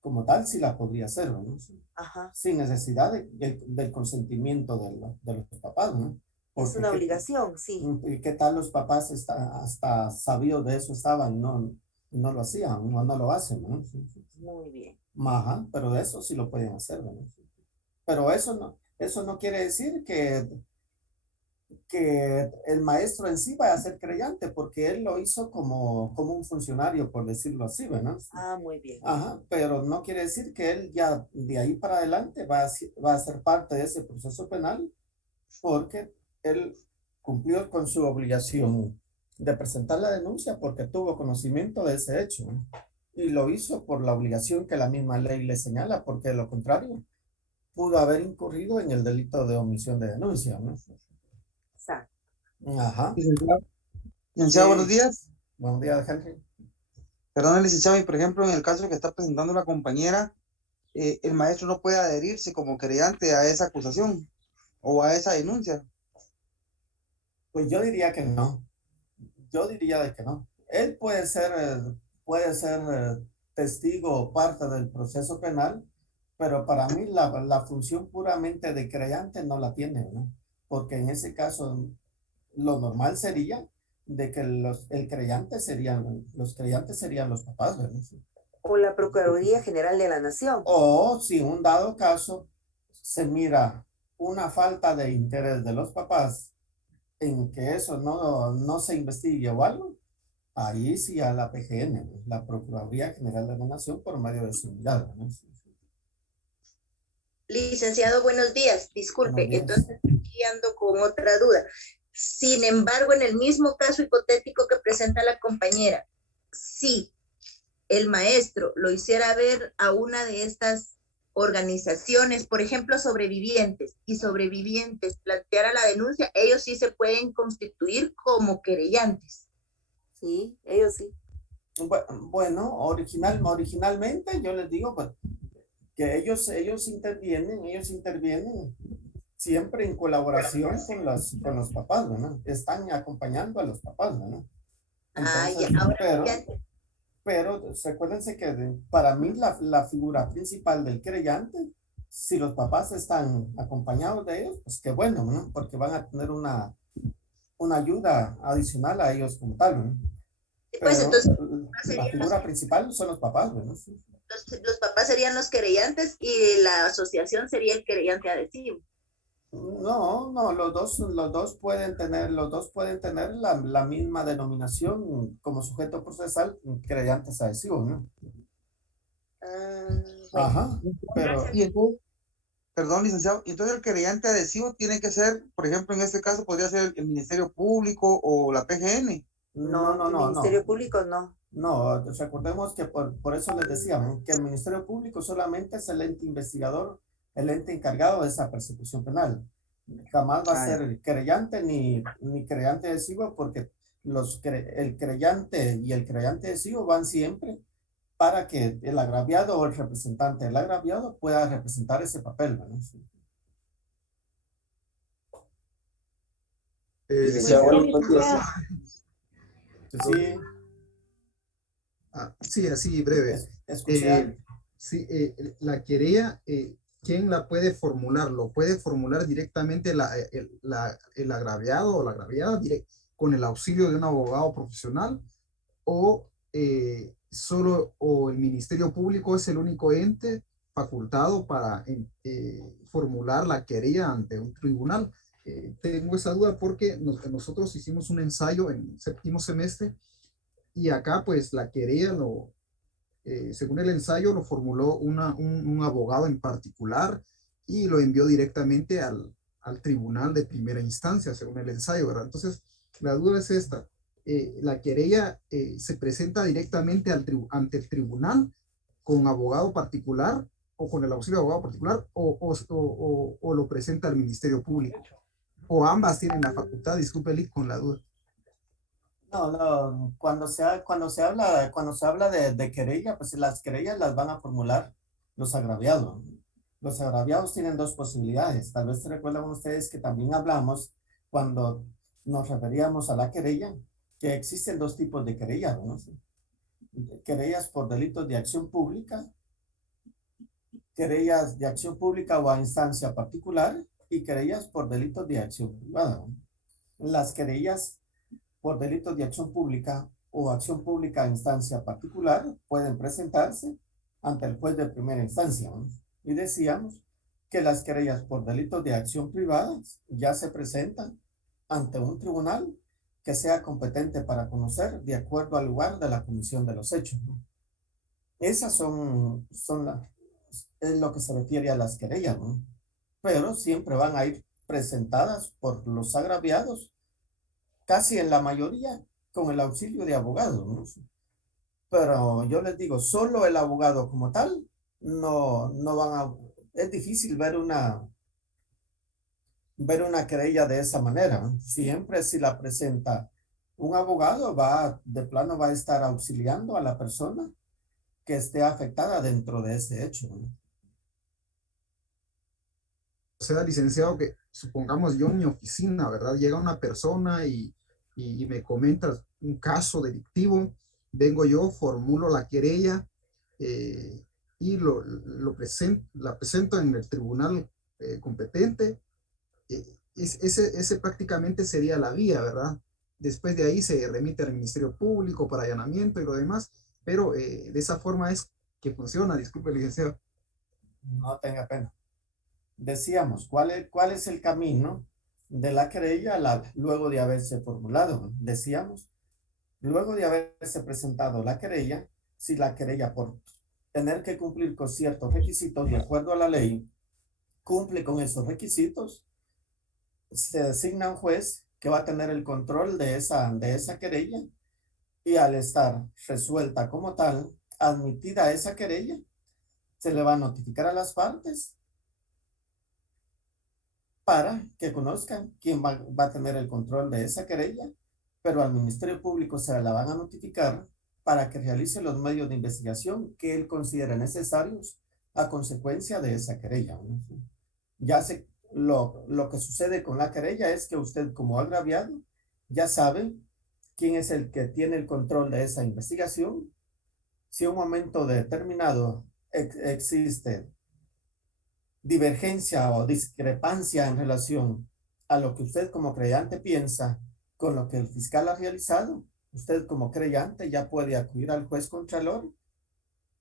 como tal sí la podría hacer, ¿no? Sí. Ajá. Sin necesidad del consentimiento de los papás, ¿no? Es Porque una obligación, sí. ¿qué tal los papás hasta sabidos de eso estaban, no lo hacían, no lo hacen, ¿no? Sí, sí. Muy bien. Ajá, pero eso sí lo pueden hacer, ¿no? Pero eso no quiere decir que el maestro en sí vaya a ser creyente, porque él lo hizo como un funcionario, por decirlo así, ¿verdad? Ah, muy bien. Ajá, pero no quiere decir que él ya de ahí para adelante va a ser parte de ese proceso penal, porque él cumplió con su obligación de presentar la denuncia porque tuvo conocimiento de ese hecho, ¿no? Y lo hizo por la obligación que la misma ley le señala, porque de lo contrario pudo haber incurrido en el delito de omisión de denuncia, ¿no? Exacto. Ajá. Licenciado, licenciado, buenos Sí. días. Buen día, Henry. Perdón, licenciado, y por ejemplo, en el caso que está presentando la compañera, el maestro no puede adherirse como querellante a esa acusación o a esa denuncia. Pues yo diría que no. Yo diría de que no. Él puede ser testigo o parte del proceso penal, pero para mí la función puramente de creyente no la tiene, ¿no? Porque en ese caso lo normal sería de que los creyentes serían los papás, ¿verdad? O la Procuraduría General de la Nación. O si un dado caso se mira una falta de interés de los papás en que eso no se investigue o algo, ahí sí a la PGN, ¿no? La Procuraduría General de la Nación por medio de su unidad, ¿no? Licenciado, buenos días. Buenos Disculpe, días. entonces aquí ando con otra duda. Sin embargo, en el mismo caso hipotético que presenta la compañera, si el maestro lo hiciera ver a una de estas organizaciones, por ejemplo, sobrevivientes, y sobrevivientes planteara la denuncia, ellos sí se pueden constituir como querellantes. Sí, ellos sí. Bueno, originalmente yo les digo pues, que ellos intervienen siempre en colaboración con los papás, ¿no? Están acompañando a los papás, ¿no? Entonces, Ya, ahora pero, ya, pero recuérdense que para mí la figura principal del creyente, si los papás están acompañados de ellos, pues qué bueno, ¿no? Porque van a tener una ayuda adicional a ellos como tal, ¿no? pues Pero entonces la serían figura principal son los papás, ¿no? Sí. los papás serían los querellantes y la asociación sería el querellante adhesivo. No, los dos pueden tener la misma denominación como sujeto procesal, creyentes adhesivos, ¿no? Bueno, Ajá, pero Y entonces, perdón, licenciado, y entonces el querellante adhesivo tiene que ser, por ejemplo, en este caso podría ser el Ministerio Público o la PGN. No, el Ministerio Público no. No, recordemos que por eso les decía, ¿no? Que el Ministerio Público solamente es el ente investigador, el ente encargado de esa persecución penal. Jamás va a ser querellante ni querellante adhesivo porque el querellante y el querellante adhesivo van siempre para que el agraviado o el representante del agraviado pueda representar ese papel, ¿no? Sí. Licenciado, buenos días. Sí, Sí, así breve. escuché. Sí, la querella, ¿quién la puede formular? Lo puede formular directamente el agraviado o la agraviada con el auxilio de un abogado profesional o solo o el Ministerio Público es el único ente facultado para formular la querella ante un tribunal. Tengo esa duda porque nosotros hicimos un ensayo en séptimo semestre y acá pues la querella según el ensayo lo formuló un abogado en particular y lo envió directamente al tribunal de primera instancia, según el ensayo, ¿verdad? Entonces, la duda es esta. La querella se presenta directamente ante el tribunal con abogado particular o con el auxilio de abogado particular o lo presenta al Ministerio Público. O ambas tienen la facultad, disculpe, Liz, con la duda. No, cuando se habla de querella, pues las querellas las van a formular los agraviados. Los agraviados tienen dos posibilidades. Tal vez se recuerdan ustedes que también hablamos cuando nos referíamos a la querella, que existen dos tipos de querellas, ¿no? Querellas por delitos de acción pública, querellas de acción pública o a instancia particular, y querellas por delitos de acción privada. Las querellas por delitos de acción pública o acción pública a instancia particular pueden presentarse ante el juez de primera instancia, ¿no? Y decíamos que las querellas por delitos de acción privada ya se presentan ante un tribunal que sea competente para conocer de acuerdo al lugar de la comisión de los hechos, ¿no? Esas es lo que se refiere a las querellas, ¿no? Pero siempre van a ir presentadas por los agraviados, casi en la mayoría con el auxilio de abogados, ¿no? Pero yo les digo, solo el abogado como tal, no van a, es difícil ver una querella de esa manera, ¿no? Siempre si la presenta un abogado, de plano va a estar auxiliando a la persona que esté afectada dentro de ese hecho, ¿no? O sea, licenciado, que supongamos yo en mi oficina, ¿verdad? Llega una persona y me comenta un caso delictivo, vengo yo, formulo la querella y la presento en el tribunal competente. Ese prácticamente sería la vía, ¿verdad? Después de ahí se remite al Ministerio Público para allanamiento y lo demás, pero de esa forma es que funciona, disculpe, licenciado. No tenga pena. Decíamos, ¿cuál es el camino de la querella luego de haberse formulado? Decíamos, luego de haberse presentado la querella, si la querella por tener que cumplir con ciertos requisitos de acuerdo a la ley, cumple con esos requisitos, se designa un juez que va a tener el control de esa querella, y al estar resuelta como tal, admitida esa querella, se le va a notificar a las partes para que conozcan quién va a tener el control de esa querella, pero al Ministerio Público se la van a notificar para que realice los medios de investigación que él considere necesarios a consecuencia de esa querella, ¿no? Ya lo que sucede con la querella es que usted, como agraviado, ya sabe quién es el que tiene el control de esa investigación. Si en un momento determinado existe divergencia o discrepancia en relación a lo que usted como creyente piensa con lo que el fiscal ha realizado, usted como creyente ya puede acudir al juez contralor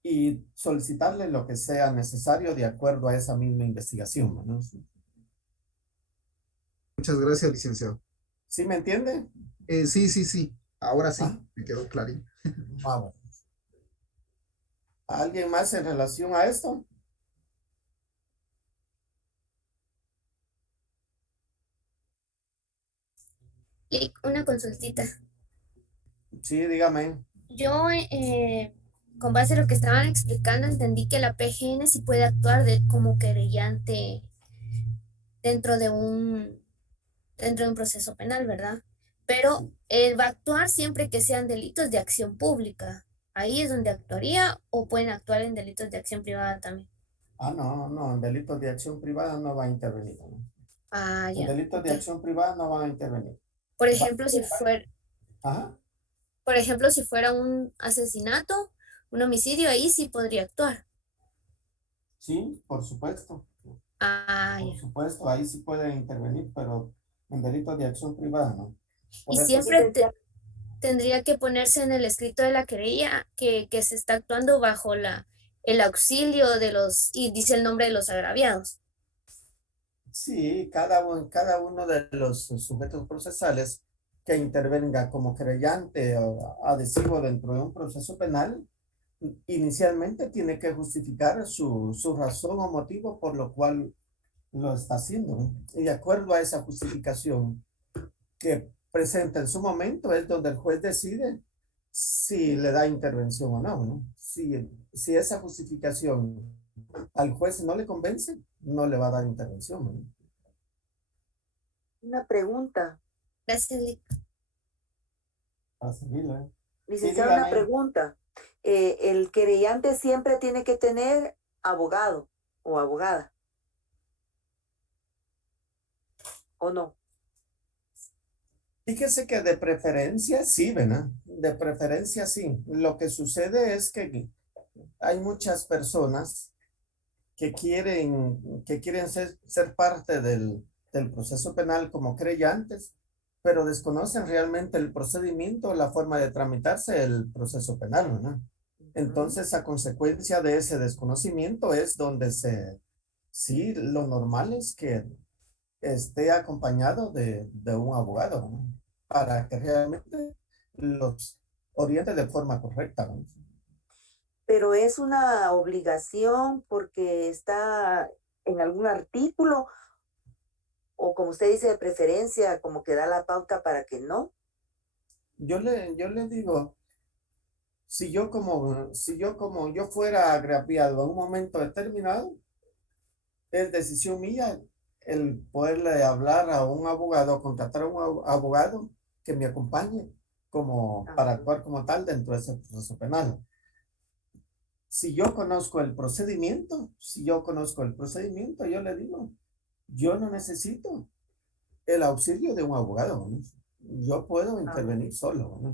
y solicitarle lo que sea necesario de acuerdo a esa misma investigación, ¿no? Muchas gracias, licenciado. ¿Sí me entiende? Sí. Ahora sí, Ah. me quedó claro. Vamos. ¿Alguien más en relación a esto? Y una consultita. Sí, dígame. Yo, con base a lo que estaban explicando, entendí que la PGN sí puede actuar como querellante dentro de un proceso penal, ¿verdad? Pero él va a actuar siempre que sean delitos de acción pública. Ahí es donde actuaría, o pueden actuar en delitos de acción privada también. No, en delitos de acción privada no va a intervenir, ¿no? Ah, En ya. delitos de Ok. acción privada no van a intervenir. Por ejemplo, Ajá. si fuera un asesinato, un homicidio, ahí sí podría actuar. Sí, por supuesto. Ah, Por ya. supuesto, ahí sí pueden intervenir, pero en delitos de acción privada no. Por Y eso siempre tendría que ponerse en el escrito de la querella que se está actuando bajo el auxilio y dice el nombre de los agraviados. sí, cada uno de los sujetos procesales que intervenga como querellante o adhesivo dentro de un proceso penal, inicialmente tiene que justificar su razón o motivo por lo cual lo está haciendo, ¿no? Y de acuerdo a esa justificación que presenta en su momento es donde el juez decide si le da intervención o no, ¿no? Si esa justificación al juez no le convence, no le va a dar intervención, ¿no? Una pregunta. Gracias, Lic. Para servirle, ¿eh? Licenciado, una pregunta. ¿El querellante siempre tiene que tener abogado o abogada. ¿O no? Fíjese que de preferencia sí, ¿verdad? De preferencia sí. Lo que sucede es que hay muchas personas que quieren ser parte del proceso penal como creyentes, pero desconocen realmente el procedimiento, la forma de tramitarse el proceso penal, ¿verdad? Entonces, a consecuencia de ese desconocimiento es donde sí, lo normal es que esté acompañado de un abogado, ¿no? Para que realmente los oriente de forma correcta, ¿no? Pero es una obligación porque está en algún artículo o como usted dice de preferencia, como que da la pauta para que no. Yo le digo, si yo yo fuera agraviado en un momento determinado, es decisión mía el poderle hablar a un abogado, contratar a un abogado que me acompañe como para actuar como tal dentro de ese proceso penal. Si yo conozco el procedimiento, yo le digo, yo no necesito el auxilio de un abogado, ¿no? Yo puedo intervenir solo, ¿no?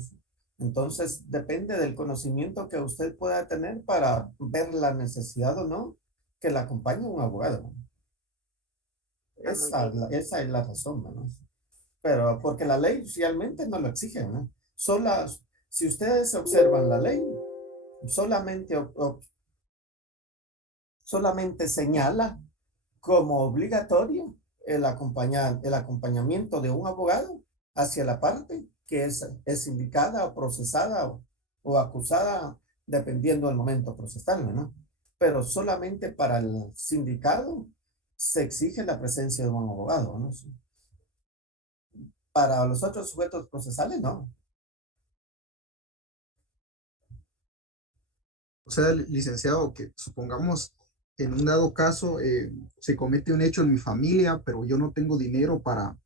Entonces, depende del conocimiento que usted pueda tener para ver la necesidad o no que le acompañe un abogado. Esa es la razón, ¿no? Pero porque la ley realmente no lo exige, ¿no? Si ustedes observan la ley, solamente señala como obligatorio el acompañamiento de un abogado hacia la parte que es indicada o procesada o acusada, dependiendo del momento procesal, ¿no? Pero solamente para el sindicado se exige la presencia de un abogado, ¿no? Para los otros sujetos procesales, no. O sea, licenciado, que supongamos en un dado caso se comete un hecho en mi familia, pero yo no tengo dinero para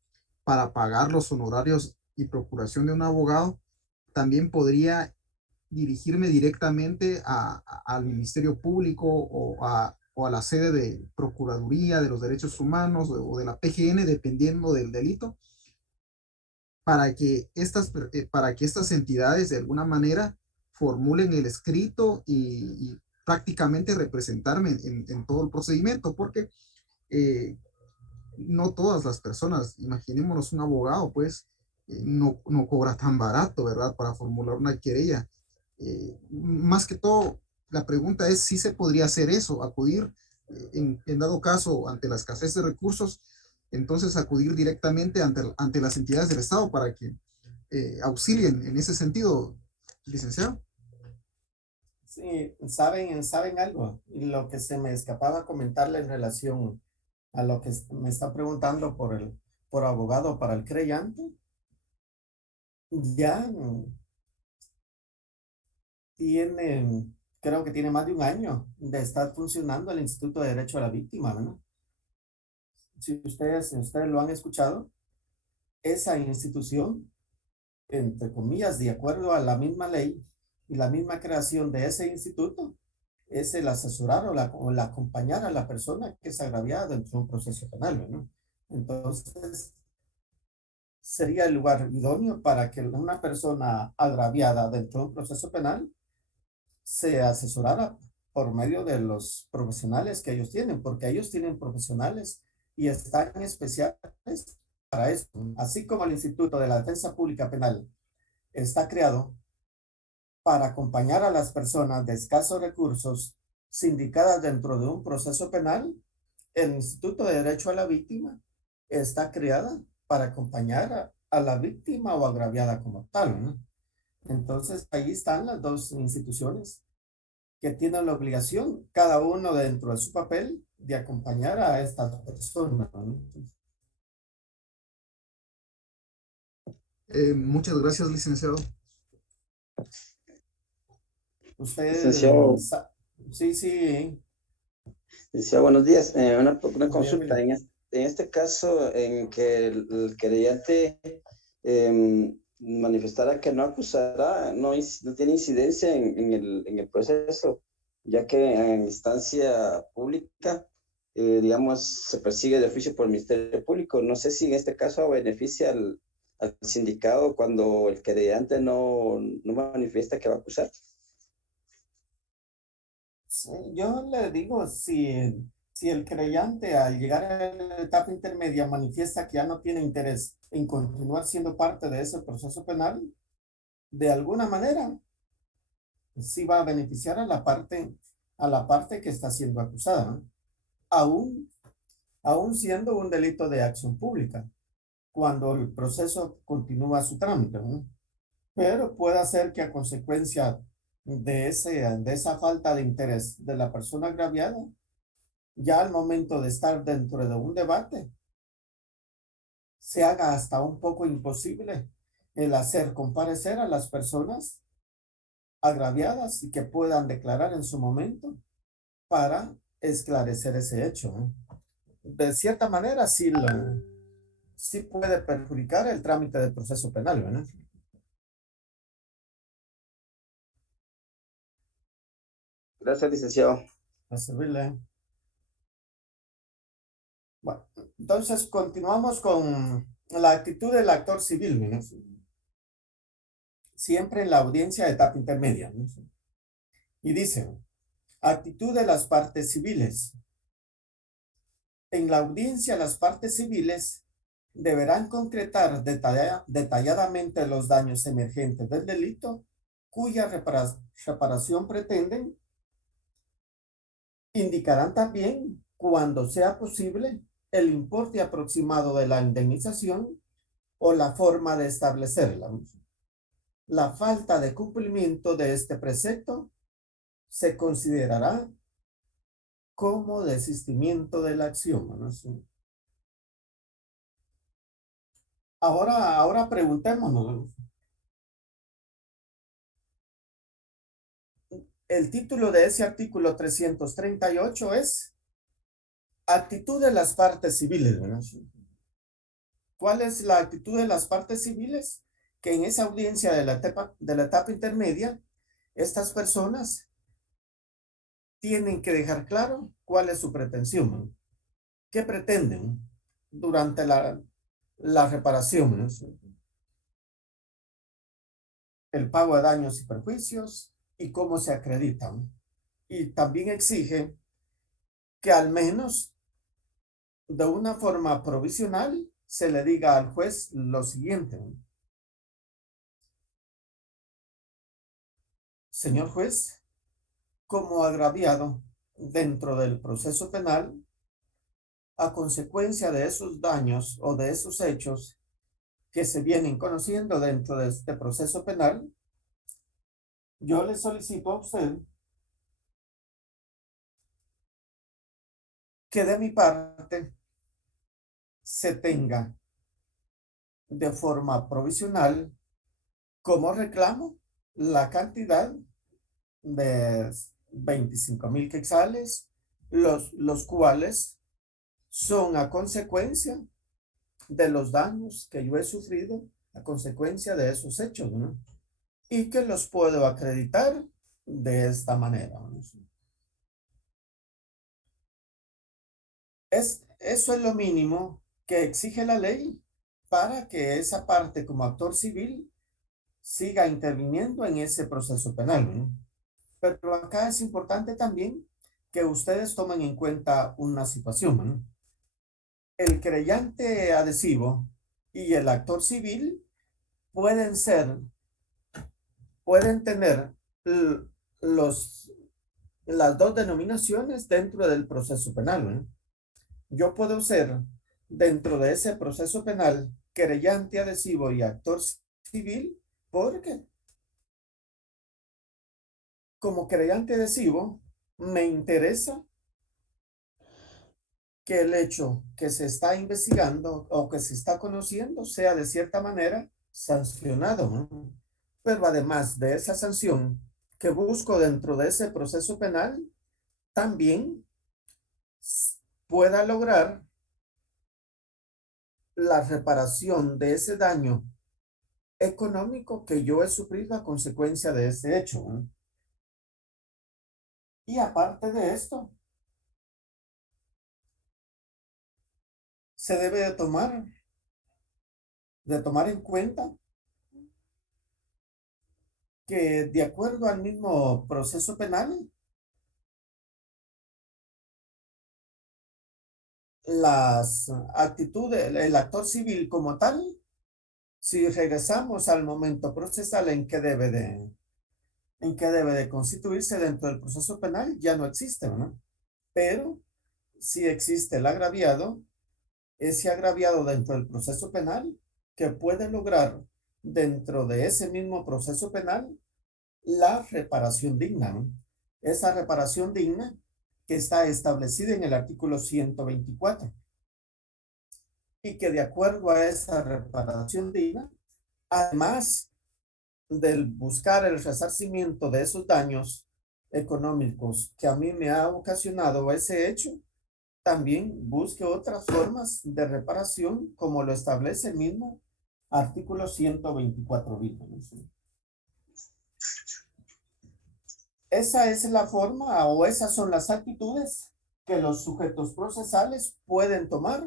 pagar los honorarios y procuración de un abogado, también podría dirigirme directamente al Ministerio Público o a la sede de Procuraduría de los Derechos Humanos o de la PGN, dependiendo del delito, para que estas entidades de alguna manera formulen el escrito y prácticamente representarme en todo el procedimiento, porque no todas las personas, imaginémonos un abogado, pues no cobra tan barato, ¿verdad? Para formular una querella. Más que todo, la pregunta es si se podría hacer eso, acudir en dado caso ante la escasez de recursos, entonces acudir directamente ante las entidades del Estado para que auxilien en ese sentido, licenciado. Sí, saben algo. Lo que se me escapaba comentarle en relación a lo que me está preguntando por abogado para el creyente, ya creo que tiene más de un año de estar funcionando el Instituto de Derecho a la Víctima, ¿no? Si ustedes lo han escuchado, esa institución, entre comillas, de acuerdo a la misma ley y la misma creación de ese instituto, es el asesorar o el acompañar a la persona que es agraviada dentro de un proceso penal, ¿no? Entonces, sería el lugar idóneo para que una persona agraviada dentro de un proceso penal se asesorara por medio de los profesionales que ellos tienen, porque ellos tienen profesionales y están especiales para esto. Así como el Instituto de la Defensa Pública Penal está creado para acompañar a las personas de escasos recursos sindicadas dentro de un proceso penal, el Instituto de Derecho a la Víctima está creada para acompañar a la víctima o agraviada como tal, ¿no? Entonces, ahí están las dos instituciones que tienen la obligación, cada uno dentro de su papel, de acompañar a estas personas, ¿no? Muchas gracias, licenciado. Usted, Licenciado, sí. licenciado, buenos días. Una Buenos días, consulta. William. En este caso, en que el querellante manifestara que no acusará, no tiene incidencia en el proceso, ya que en instancia pública, digamos, se persigue de oficio por el Ministerio Público. No sé si en este caso beneficia al sindicado cuando el querellante no manifiesta que va a acusar. Sí, yo le digo, si el creyente al llegar a la etapa intermedia manifiesta que ya no tiene interés en continuar siendo parte de ese proceso penal, de alguna manera sí va a beneficiar a la parte que está siendo acusada, ¿no? Aún, aún siendo un delito de acción pública, cuando el proceso continúa su trámite, ¿no? Pero puede ser que a consecuencia de esa falta de interés de la persona agraviada, ya al momento de estar dentro de un debate, se haga hasta un poco imposible el hacer comparecer a las personas agraviadas y que puedan declarar en su momento para esclarecer ese hecho, ¿no? De cierta manera, sí puede perjudicar el trámite del proceso penal, ¿verdad? Gracias, licenciado. A servirle. Bueno, entonces continuamos con la actitud del actor civil, ¿no? Siempre en la audiencia de etapa intermedia, ¿no? Y dice, actitud de las partes civiles. En la audiencia, las partes civiles deberán concretar detalladamente los daños emergentes del delito cuya reparación pretenden. Indicarán también, cuando sea posible, el importe aproximado de la indemnización o la forma de establecerla. La falta de cumplimiento de este precepto se considerará como desistimiento de la acción, ¿no? Ahora preguntémonos. El título de ese artículo 338 es actitud de las partes civiles, ¿no? ¿Cuál es la actitud de las partes civiles? Que en esa audiencia de la etapa intermedia, estas personas tienen que dejar claro cuál es su pretensión, ¿no? ¿Qué pretenden durante la reparación, ¿no? El pago de daños y perjuicios y cómo se acreditan. Y también exige que al menos de una forma provisional se le diga al juez lo siguiente, ¿no? Señor juez, como agraviado dentro del proceso penal, a consecuencia de esos daños o de esos hechos que se vienen conociendo dentro de este proceso penal, yo le solicito a usted que de mi parte se tenga de forma provisional como reclamo la cantidad de 25,000 quetzales, los cuales son a consecuencia de los daños que yo he sufrido a consecuencia de esos hechos, ¿no? Y que los puedo acreditar de esta manera, ¿no? Eso es lo mínimo que exige la ley para que esa parte como actor civil siga interviniendo en ese proceso penal, ¿no? Pero acá es importante también que ustedes tomen en cuenta una situación, ¿no? El creyente adhesivo y el actor civil pueden tener las dos denominaciones dentro del proceso penal, ¿no? Yo puedo ser dentro de ese proceso penal querellante adhesivo y actor civil porque como creyente adhesivo me interesa que el hecho que se está investigando o que se está conociendo sea de cierta manera sancionado, ¿no? Pero además de esa sanción que busco dentro de ese proceso penal, también pueda lograr la reparación de ese daño económico que yo he sufrido a consecuencia de ese hecho, ¿no? Y aparte de esto, se debe de tomar en cuenta que de acuerdo al mismo proceso penal, las actitudes, el actor civil como tal, si regresamos al momento procesal en que debe de constituirse dentro del proceso penal, ya no existe, ¿no? Pero si existe el agraviado, ese agraviado dentro del proceso penal que puede lograr dentro de ese mismo proceso penal la reparación digna, ¿no? Esa reparación digna que está establecida en el artículo 124 y que de acuerdo a esa reparación digna, además del buscar el resarcimiento de esos daños económicos que a mí me ha ocasionado ese hecho, también busque otras formas de reparación como lo establece el mismo artículo 124 bis. Esa es la forma o esas son las actitudes que los sujetos procesales pueden tomar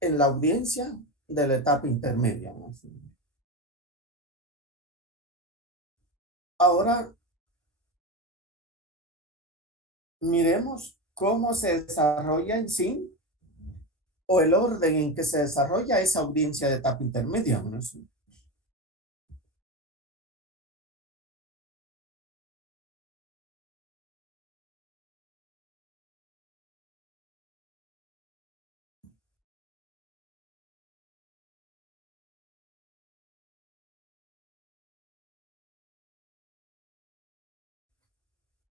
en la audiencia de la etapa intermedia. Ahora, miremos cómo se desarrolla en sí o el orden en que se desarrolla esa audiencia de etapa intermedia.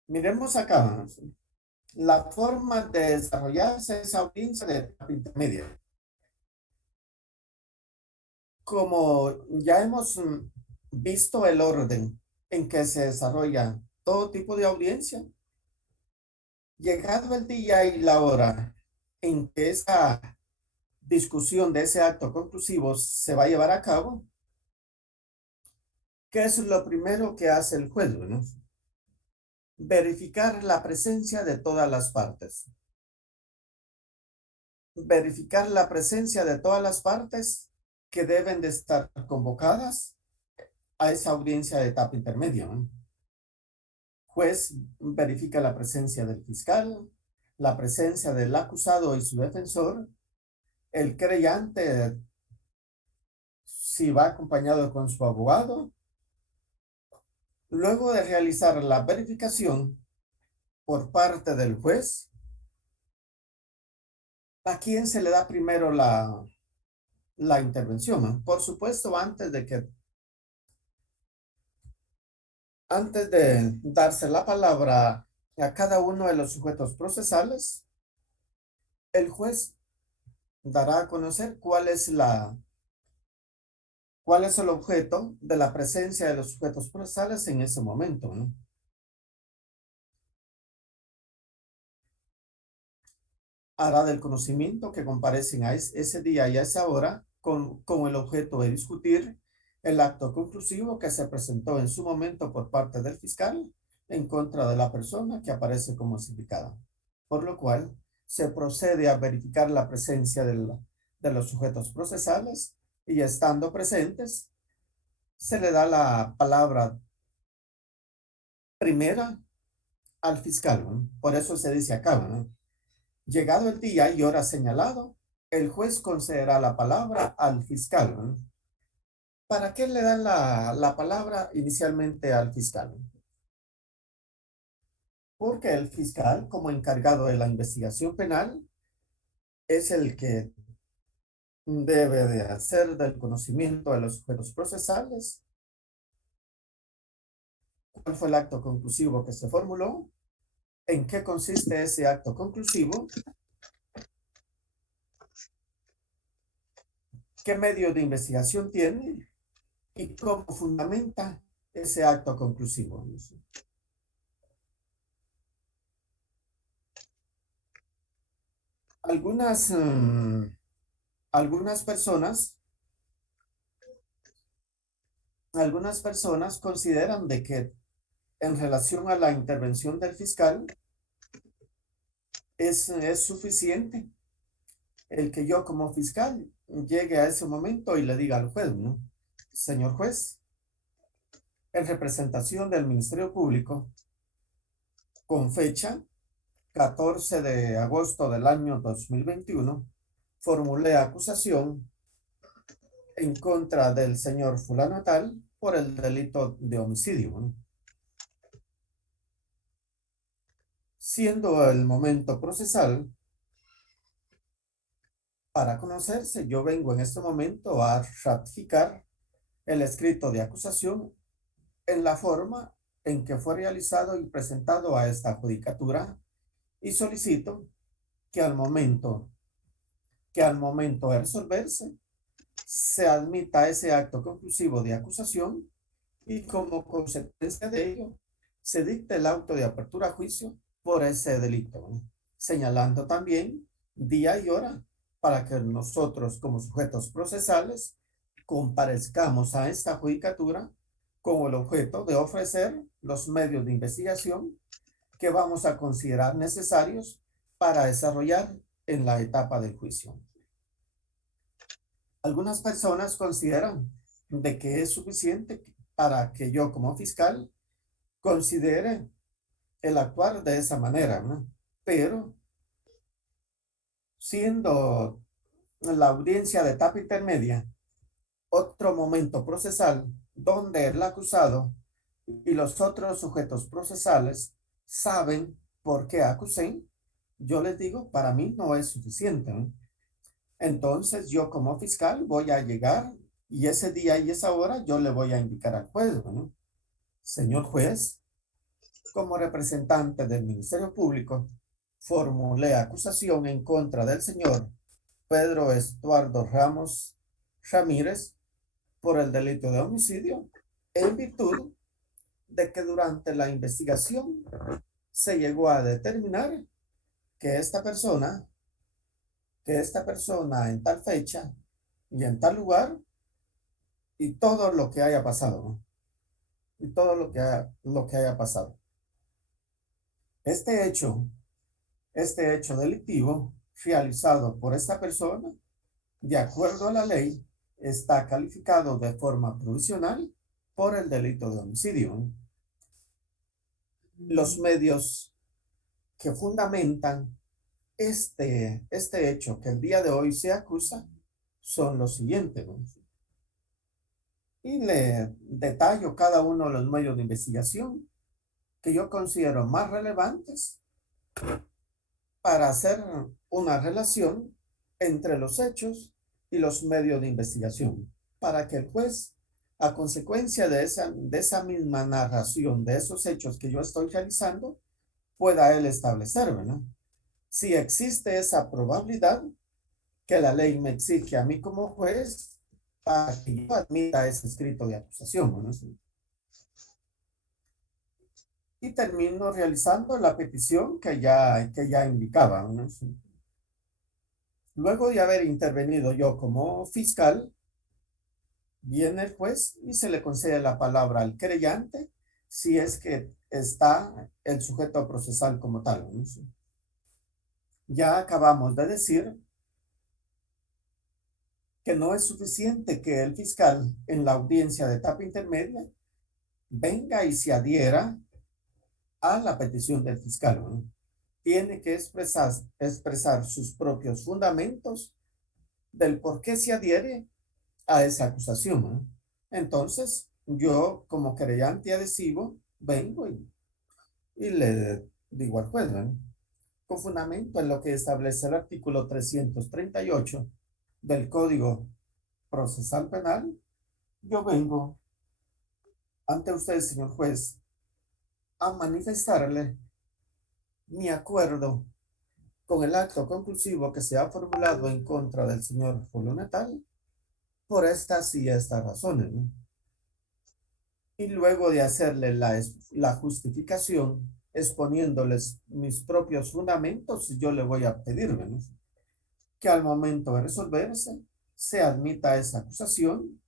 Miremos acá la forma de desarrollarse esa audiencia de etapa intermedia. Como ya hemos visto el orden en que se desarrolla todo tipo de audiencia, llegado el día y la hora en que esa discusión de ese acto conclusivo se va a llevar a cabo, ¿qué es lo primero que hace el juez, ¿no? Verificar la presencia de todas las partes. Verificar la presencia de todas las partes que deben de estar convocadas a esa audiencia de etapa intermedia, ¿no? Juez verifica la presencia del fiscal, la presencia del acusado y su defensor, el creyente si va acompañado con su abogado. Luego de realizar la verificación por parte del juez, ¿a quién se le da primero la intervención? Por supuesto, antes de darse la palabra a cada uno de los sujetos procesales, el juez dará a conocer cuál es el objeto de la presencia de los sujetos procesales en ese momento, ¿no? Hará del conocimiento que comparecen a ese día y a esa hora con el objeto de discutir el acto conclusivo que se presentó en su momento por parte del fiscal en contra de la persona que aparece como sindicada. Por lo cual, se procede a verificar la presencia de los sujetos procesales y estando presentes, se le da la palabra primera al fiscal, ¿no? Por eso se dice acá, ¿no? Llegado el día y hora señalado, el juez concederá la palabra al fiscal, ¿no? ¿Para qué le dan la palabra inicialmente al fiscal? Porque el fiscal, como encargado de la investigación penal, es el que debe de hacer del conocimiento de los sujetos procesales cuál fue el acto conclusivo que se formuló, en qué consiste ese acto conclusivo, qué medio de investigación tiene y cómo fundamenta ese acto conclusivo. Algunas personas consideran de que en relación a la intervención del fiscal, es suficiente el que yo como fiscal llegue a ese momento y le diga al juez, ¿no? Señor juez, en representación del Ministerio Público, con fecha 14 de agosto del año 2021, formulé acusación en contra del señor fulano tal por el delito de homicidio, ¿no? Siendo el momento procesal para conocerse, yo vengo en este momento a ratificar el escrito de acusación en la forma en que fue realizado y presentado a esta judicatura, y solicito que al momento de resolverse se admita ese acto conclusivo de acusación y como consecuencia de ello se dicte el auto de apertura a juicio por ese delito, ¿no? Señalando también día y hora para que nosotros como sujetos procesales comparezcamos a esta judicatura con el objeto de ofrecer los medios de investigación que vamos a considerar necesarios para desarrollar en la etapa del juicio. Algunas personas consideran de que es suficiente para que yo como fiscal considere el actuar de esa manera, ¿no? Pero siendo la audiencia de etapa intermedia otro momento procesal donde el acusado y los otros sujetos procesales saben por qué acusé, yo les digo, para mí no es suficiente, ¿no? Entonces yo como fiscal voy a llegar y ese día y esa hora yo le voy a indicar al juez, ¿no? Señor juez, como representante del Ministerio Público, formulé acusación en contra del señor Pedro Estuardo Ramos Ramírez por el delito de homicidio en virtud de que durante la investigación se llegó a determinar que esta persona en tal fecha y en tal lugar y todo lo que haya pasado, ¿no? Y todo lo que haya pasado. Este hecho delictivo realizado por esta persona, de acuerdo a la ley, está calificado de forma provisional por el delito de homicidio, ¿no? Los medios que fundamentan este hecho que el día de hoy se acusa son los siguientes, ¿no? Y le detallo cada uno de los medios de investigación que yo considero más relevantes para hacer una relación entre los hechos y los medios de investigación, para que el juez, a consecuencia de esa misma narración de esos hechos que yo estoy realizando, pueda él establecer, ¿no? Si existe esa probabilidad que la ley me exige a mí como juez para que yo admita ese escrito de acusación, ¿no? Y termino realizando la petición que ya indicaba, ¿no? Luego de haber intervenido yo como fiscal, viene el juez y se le concede la palabra al querellante si es que está el sujeto procesal como tal, ¿no? Ya acabamos de decir que no es suficiente que el fiscal en la audiencia de etapa intermedia venga y se adhiera a la petición del fiscal, ¿no? Tiene que expresar sus propios fundamentos del por qué se adhiere a esa acusación, ¿no? Entonces, yo como querellante adhesivo vengo y le digo al juez, ¿no? Con fundamento en lo que establece el artículo 338 del Código Procesal Penal, yo vengo ante usted, señor juez, a manifestarle mi acuerdo con el acto conclusivo que se ha formulado en contra del señor fulano tal por estas y estas razones, ¿no? Y luego de hacerle la justificación, exponiéndoles mis propios fundamentos, yo le voy a pedir, ¿no?, que al momento de resolverse se admita esa acusación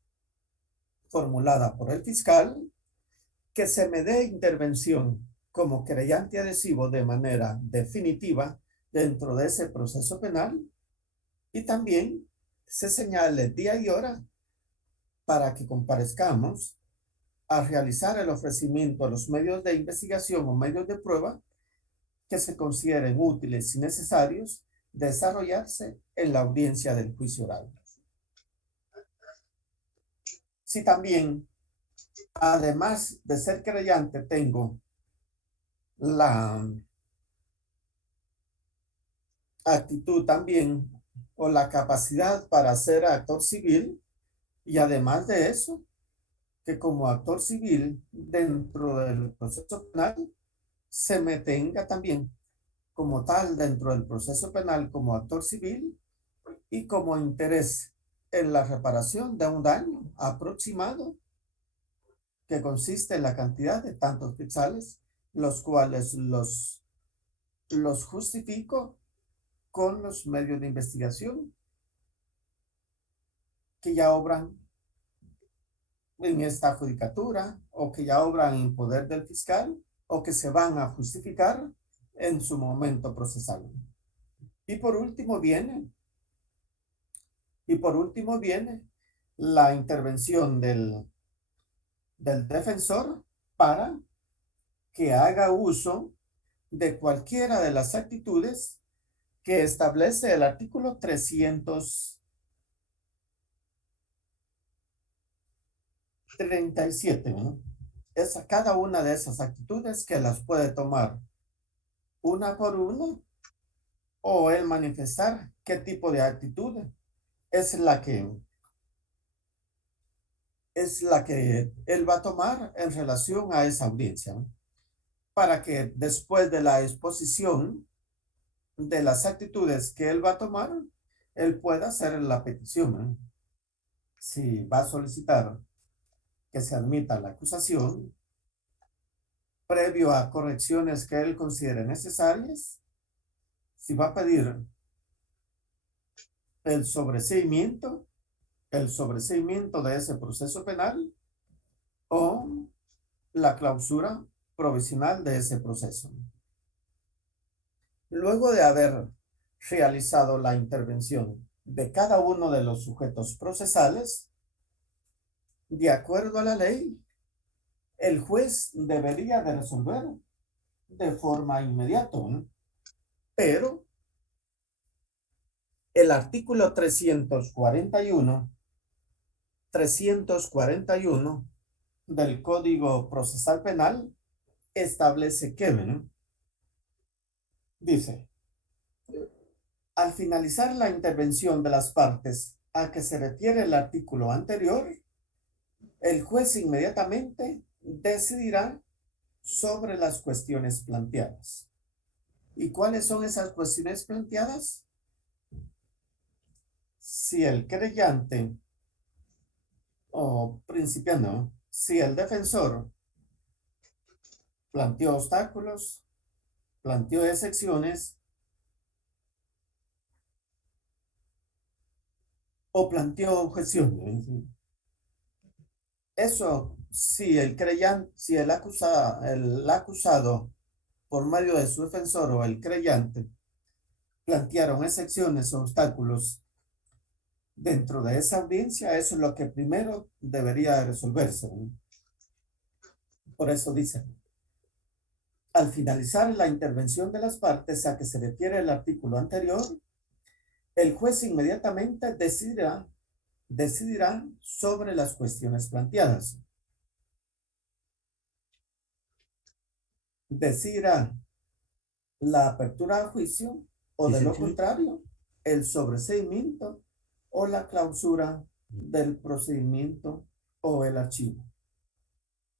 formulada por el fiscal que se me dé intervención como querellante adhesivo de manera definitiva dentro de ese proceso penal, y también se señale día y hora para que comparezcamos a realizar el ofrecimiento a los medios de investigación o medios de prueba que se consideren útiles y necesarios desarrollarse en la audiencia del juicio oral. Si también, además de ser querellante, tengo la actitud también o la capacidad para ser actor civil, y además de eso, que como actor civil dentro del proceso penal se me tenga también como tal dentro del proceso penal como actor civil y como interés en la reparación de un daño aproximado que consiste en la cantidad de tantos quetzales, los cuales los justifico con los medios de investigación que ya obran en esta judicatura o que ya obran en poder del fiscal o que se van a justificar en su momento procesal. Y por último viene la intervención del defensor para que haga uso de cualquiera de las actitudes que establece el artículo 337, ¿no? Es a cada una de esas actitudes que las puede tomar una por una, o él manifestar qué tipo de actitud es la que él va a tomar en relación a esa audiencia, ¿no? Para que después de la exposición de las actitudes que él va a tomar, él pueda hacer la petición, ¿no? Si va a solicitar que se admita la acusación, previo a correcciones que él considere necesarias, si va a pedir el sobreseimiento de ese proceso penal o la clausura provisional de ese proceso. Luego de haber realizado la intervención de cada uno de los sujetos procesales, de acuerdo a la ley, el juez debería de resolver de forma inmediata, ¿no? Pero el artículo 341 del Código Procesal Penal establece que, ¿no? Dice, al finalizar la intervención de las partes a que se refiere el artículo anterior, el juez inmediatamente decidirá sobre las cuestiones planteadas. ¿Y cuáles son esas cuestiones planteadas? Si el querellante o principiando, si el defensor planteó obstáculos, planteó excepciones o planteó objeciones. Eso, si el acusado por medio de su defensor o el creyente plantearon excepciones o obstáculos dentro de esa audiencia, eso es lo que primero debería resolverse, ¿no? Por eso dice, al finalizar la intervención de las partes a que se refiere el artículo anterior, el juez inmediatamente decidirá sobre las cuestiones planteadas. Decidirá la apertura a juicio o de lo contrario, el sobreseimiento o la clausura del procedimiento o el archivo,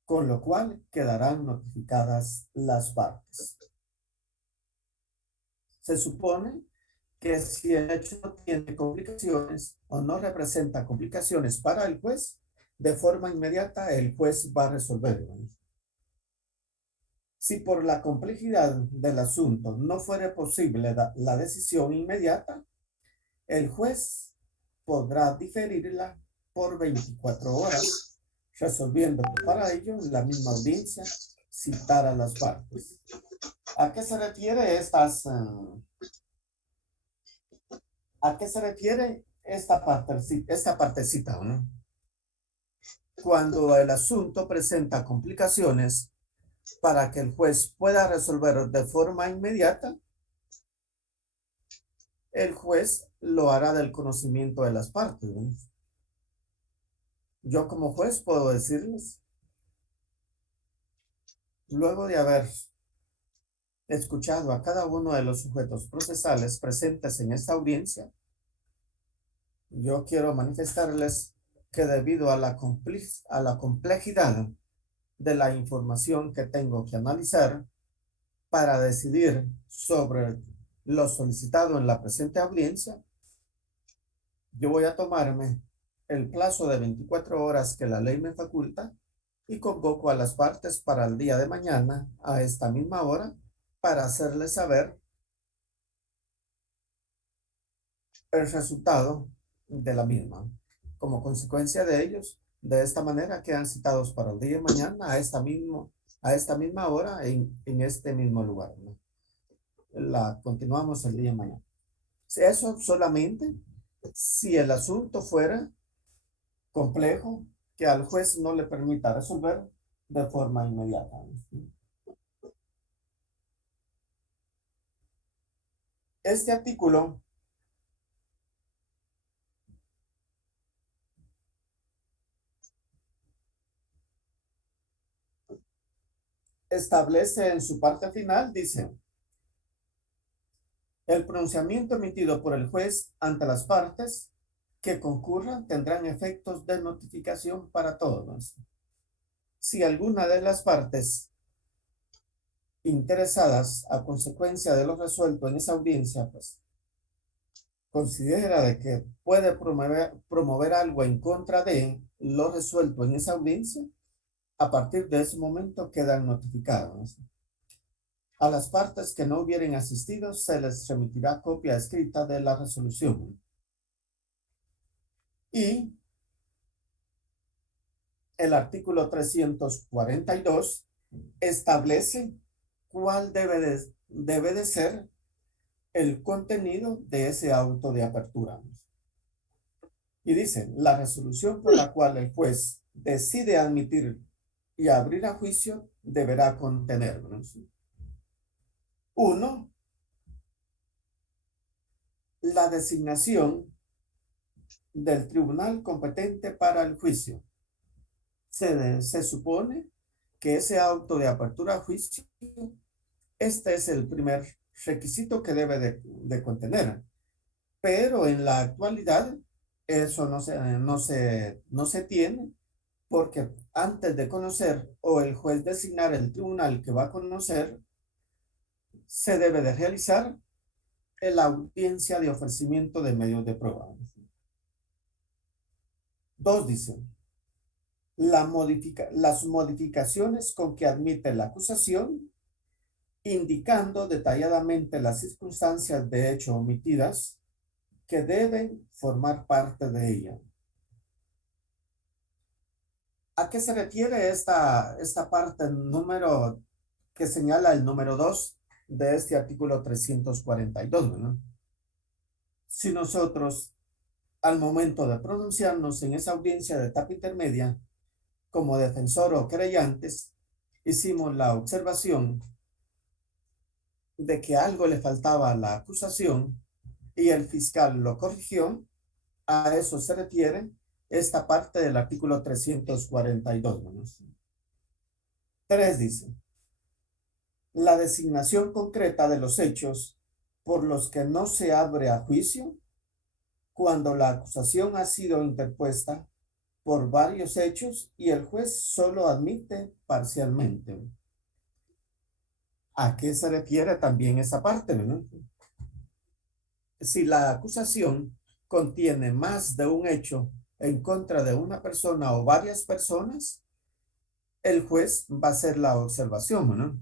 con lo cual quedarán notificadas las partes. Se supone que si el hecho no tiene complicaciones o no representa complicaciones para el juez, de forma inmediata el juez va a resolverlo. Si por la complejidad del asunto no fuera posible la decisión inmediata, el juez podrá diferirla por 24 horas resolviendo que para ello la misma audiencia citar a las partes. ¿A qué se refiere ¿a qué se refiere esta partecita, ¿no? Cuando el asunto presenta complicaciones para que el juez pueda resolver de forma inmediata, el juez lo hará del conocimiento de las partes, ¿no? Yo como juez puedo decirles, luego de haber escuchado a cada uno de los sujetos procesales presentes en esta audiencia, yo quiero manifestarles que debido a la complejidad de la información que tengo que analizar para decidir sobre lo solicitado en la presente audiencia, yo voy a tomarme el plazo de 24 horas que la ley me faculta y convoco a las partes para el día de mañana a esta misma hora para hacerles saber el resultado de la misma. Como consecuencia de ellos, de esta manera quedan citados para el día de mañana a esta misma hora en este mismo lugar, ¿no? Continuamos el día de mañana. Eso solamente si el asunto fuera complejo que al juez no le permita resolver de forma inmediata. Este artículo establece en su parte final, dice, el pronunciamiento emitido por el juez ante las partes que concurran tendrán efectos de notificación para todos. Si alguna de las partes interesadas a consecuencia de lo resuelto en esa audiencia, pues, considera de que puede promover algo en contra de lo resuelto en esa audiencia, a partir de ese momento quedan notificados. A las partes que no hubieren asistido se les remitirá copia escrita de la resolución. Y el artículo 342 establece cuál debe de ser el contenido de ese auto de apertura. Y dice, la resolución por la cual el juez decide admitir y abrir a juicio deberá contener, ¿no? 1. La designación del tribunal competente para el juicio. Se supone que ese auto de apertura a juicio, este es el primer requisito que debe de contener. Pero en la actualidad eso no se tiene, porque antes de conocer o el juez designar el tribunal que va a conocer, se debe de realizar la audiencia de ofrecimiento de medios de prueba. 2 dice, las modificaciones con que admite la acusación, indicando detalladamente las circunstancias de hecho omitidas que deben formar parte de ella. ¿A qué se refiere esta parte número que señala el número 2 de este artículo 342, ¿no? Si nosotros, al momento de pronunciarnos en esa audiencia de etapa intermedia, como defensor o creyentes, hicimos la observación de que algo le faltaba a la acusación y el fiscal lo corrigió, a eso se refiere esta parte del artículo 342. ¿no? 3 dice, la designación concreta de los hechos por los que no se abre a juicio cuando la acusación ha sido interpuesta por varios hechos y el juez solo admite parcialmente. ¿A qué se refiere también esa parte? ¿no? Si la acusación contiene más de un hecho en contra de una persona o varias personas, el juez va a hacer la observación, ¿no?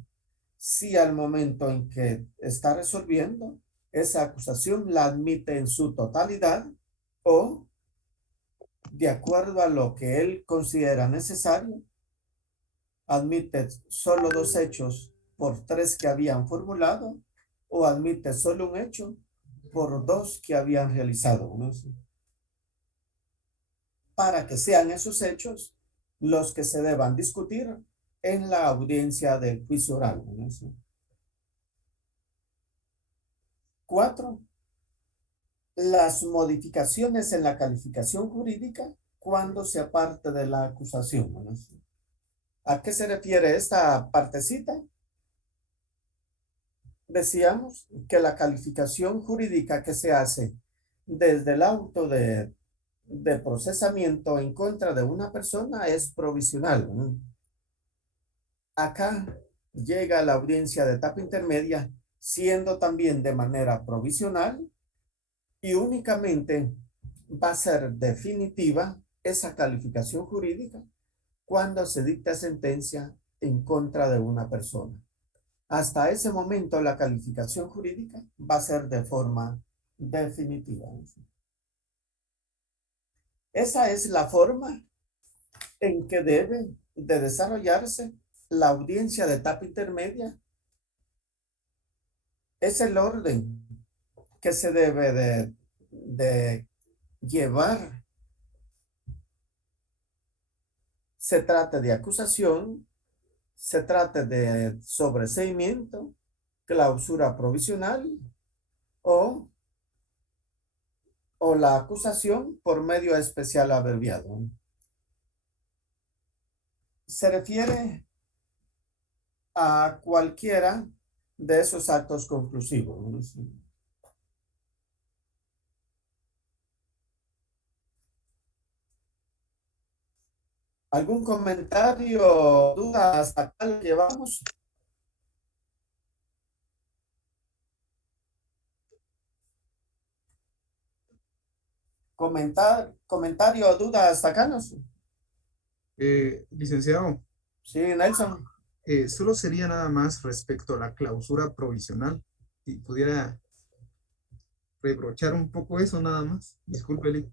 Si al momento en que está resolviendo, esa acusación la admite en su totalidad o de acuerdo a lo que él considera necesario, admite solo 2 hechos por 3 que habían formulado, o admite solo un hecho por 2 que habían realizado, ¿no? Para que sean esos hechos los que se deban discutir en la audiencia del juicio oral, ¿no? 4. Las modificaciones en la calificación jurídica cuando se aparte de la acusación, ¿no? ¿A qué se refiere esta partecita? Decíamos que la calificación jurídica que se hace desde el auto de procesamiento en contra de una persona es provisional, ¿no? Acá llega la audiencia de etapa intermedia siendo también de manera provisional y únicamente va a ser definitiva esa calificación jurídica cuando se dicta sentencia en contra de una persona. Hasta ese momento la calificación jurídica va a ser de forma definitiva. Esa es la forma en que debe de desarrollarse la audiencia de etapa intermedia. Es el orden que se debe de llevar. Se trata de acusación, se trata de sobreseimiento, clausura provisional o la acusación por medio especial abreviado. Se refiere a cualquiera de esos actos conclusivos. ¿Algún comentario, duda hasta acá lo llevamos? Comentario o duda hasta acá, ¿no? Licenciado, Sí, Nelson. solo sería nada más respecto a la clausura provisional. Si pudiera rebrochar un poco eso nada más. Discúlpele.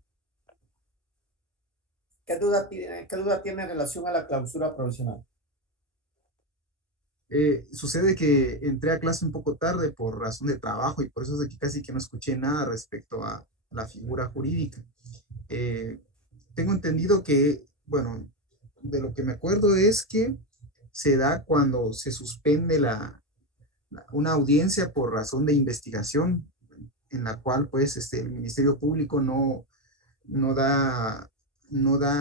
¿Qué duda tiene en relación a la clausura provisional? Sucede que entré a clase un poco tarde por razón de trabajo y por eso es de que casi que no escuché nada respecto a la figura jurídica. Tengo entendido que, bueno, de lo que me acuerdo es que se da cuando se suspende una audiencia por razón de investigación en la cual pues el Ministerio Público no da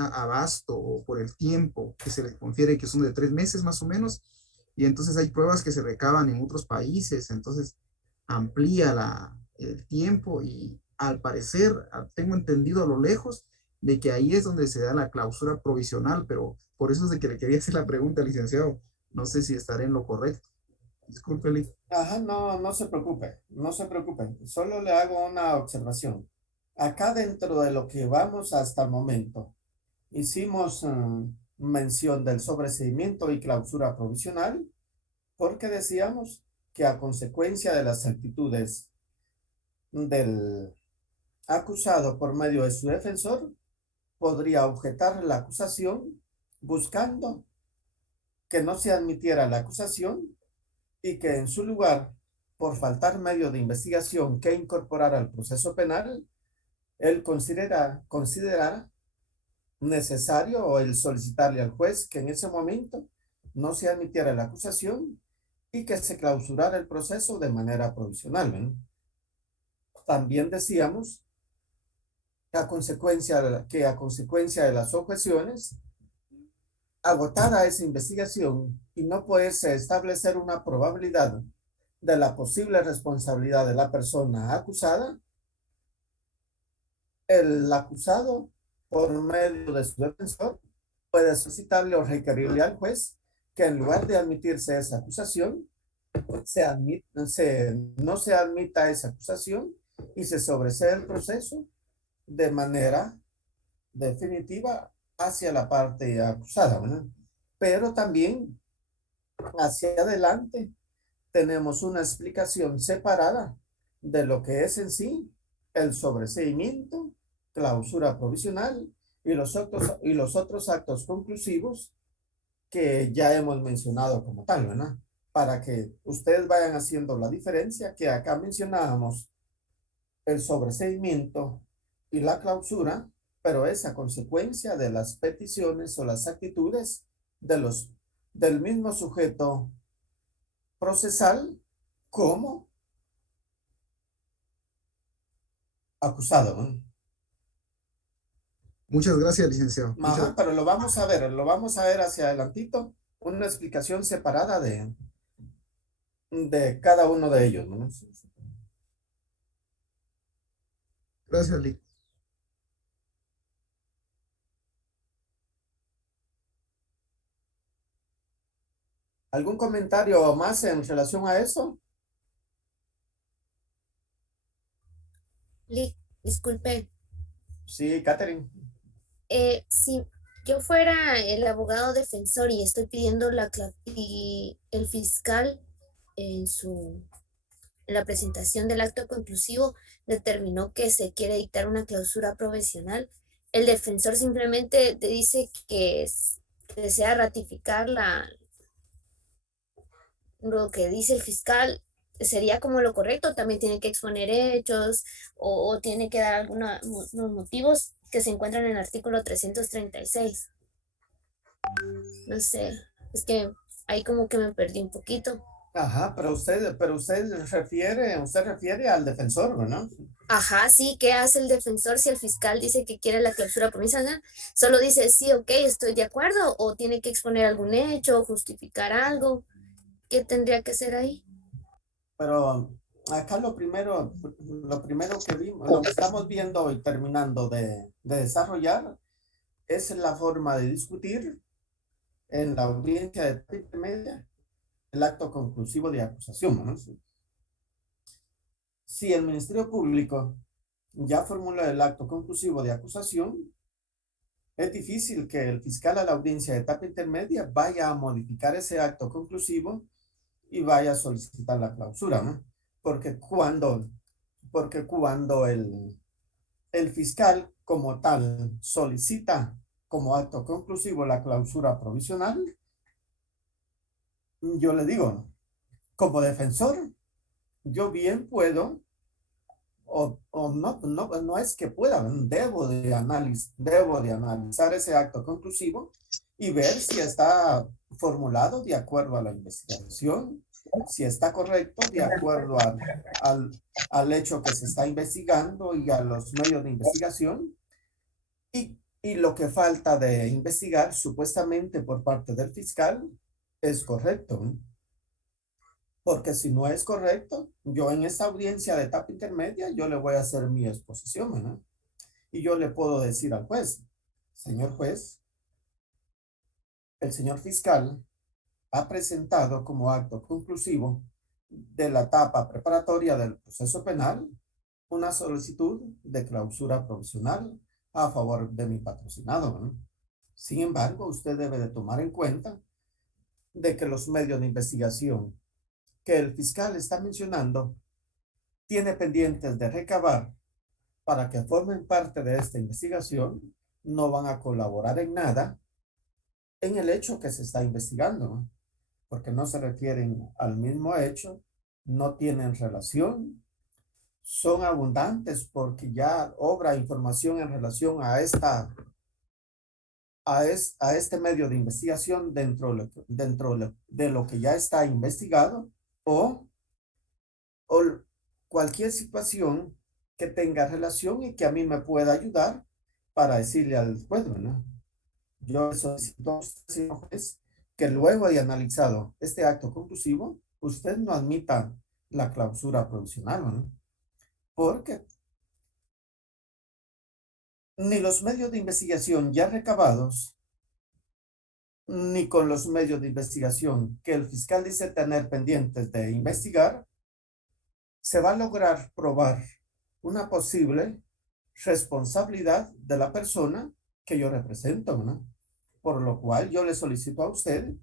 abasto por el tiempo que se le confiere, que son de 3 meses más o menos, y entonces hay pruebas que se recaban en otros países, entonces amplía el tiempo y al parecer, tengo entendido a lo lejos, de que ahí es donde se da la clausura provisional, pero por eso es de que le quería hacer la pregunta, licenciado. No sé si estaré en lo correcto. Discúlpele. Ajá, no se preocupe, no se preocupe. Solo le hago una observación. Acá dentro de lo que vamos hasta el momento, hicimos mención del sobreseimiento y clausura provisional, porque decíamos que a consecuencia de las actitudes del acusado por medio de su defensor, podría objetar la acusación buscando que no se admitiera la acusación y que en su lugar, por faltar medio de investigación que incorporara al proceso penal, él considerara necesario o el solicitarle al juez que en ese momento no se admitiera la acusación y que se clausurara el proceso de manera provisional, ¿no? También decíamos que a consecuencia de las objeciones, agotada esa investigación y no poderse establecer una probabilidad de la posible responsabilidad de la persona acusada, el acusado, por medio de su defensor, puede solicitarle o requerirle al juez que en lugar de admitirse esa acusación, no se admita esa acusación y se sobresee el proceso de manera definitiva hacia la parte acusada, ¿verdad? Pero también hacia adelante tenemos una explicación separada de lo que es en sí el sobreseimiento, clausura provisional y los otros actos conclusivos que ya hemos mencionado como tal, ¿verdad? Para que ustedes vayan haciendo la diferencia que acá mencionábamos el sobreseimiento y la clausura, pero es a consecuencia de las peticiones o las actitudes del mismo sujeto procesal como acusado, ¿no? Muchas gracias, licenciado. Ajá, pero lo vamos a ver hacia adelantito, una explicación separada de cada uno de ellos, ¿no? Gracias, Lic. ¿Algún comentario más en relación a eso? Lic, disculpe. Sí, Catherine. Si yo fuera el abogado defensor y estoy pidiendo y el fiscal en la presentación del acto conclusivo determinó que se quiere dictar una clausura provisional, el defensor simplemente te dice que desea ratificar lo que dice el fiscal. ¿Sería como lo correcto? También tiene que exponer hechos o tiene que dar algunos motivos que se encuentran en el artículo 336. No sé, es que ahí como que me perdí un poquito. Ajá, pero usted refiere al defensor, ¿no? Ajá, sí, ¿qué hace el defensor si el fiscal dice que quiere la clausura provisional? Solo dice, sí, ok, estoy de acuerdo, o tiene que exponer algún hecho, justificar algo. ¿Qué tendría que ser ahí? Pero acá lo primero que vimos, lo que estamos viendo y terminando de desarrollar es la forma de discutir en la audiencia de intermedia el acto conclusivo de acusación, ¿no? Si el Ministerio Público ya formula el acto conclusivo de acusación, es difícil que el fiscal a la audiencia de etapa intermedia vaya a modificar ese acto conclusivo y vaya a solicitar la clausura, ¿no? Porque cuando el fiscal como tal solicita como acto conclusivo la clausura provisional, yo le digo, como defensor, yo bien puedo, no es que pueda, debo de analizar ese acto conclusivo y ver si está formulado de acuerdo a la investigación, si está correcto de acuerdo al hecho que se está investigando y a los medios de investigación, y lo que falta de investigar supuestamente por parte del fiscal es correcto, ¿no? Porque si no es correcto, yo en esta audiencia de etapa intermedia, yo le voy a hacer mi exposición, ¿no? Y yo le puedo decir al juez, señor juez, el señor fiscal ha presentado como acto conclusivo de la etapa preparatoria del proceso penal una solicitud de clausura provisional a favor de mi patrocinado, ¿no? Sin embargo, usted debe de tomar en cuenta de que los medios de investigación que el fiscal está mencionando tiene pendientes de recabar para que formen parte de esta investigación, no van a colaborar en nada en el hecho que se está investigando, ¿no? Porque no se refieren al mismo hecho, no tienen relación, son abundantes porque ya obra información en relación a este medio de investigación dentro de lo que ya está investigado o cualquier situación que tenga relación y que a mí me pueda ayudar para decirle al juez, ¿no? Yo solicito a usted, señor juez, que luego de analizado este acto conclusivo, usted no admita la clausura provisional, ¿no? Porque ni los medios de investigación ya recabados, ni con los medios de investigación que el fiscal dice tener pendientes de investigar, se va a lograr probar una posible responsabilidad de la persona que yo represento, ¿no? Por lo cual yo le solicito a usted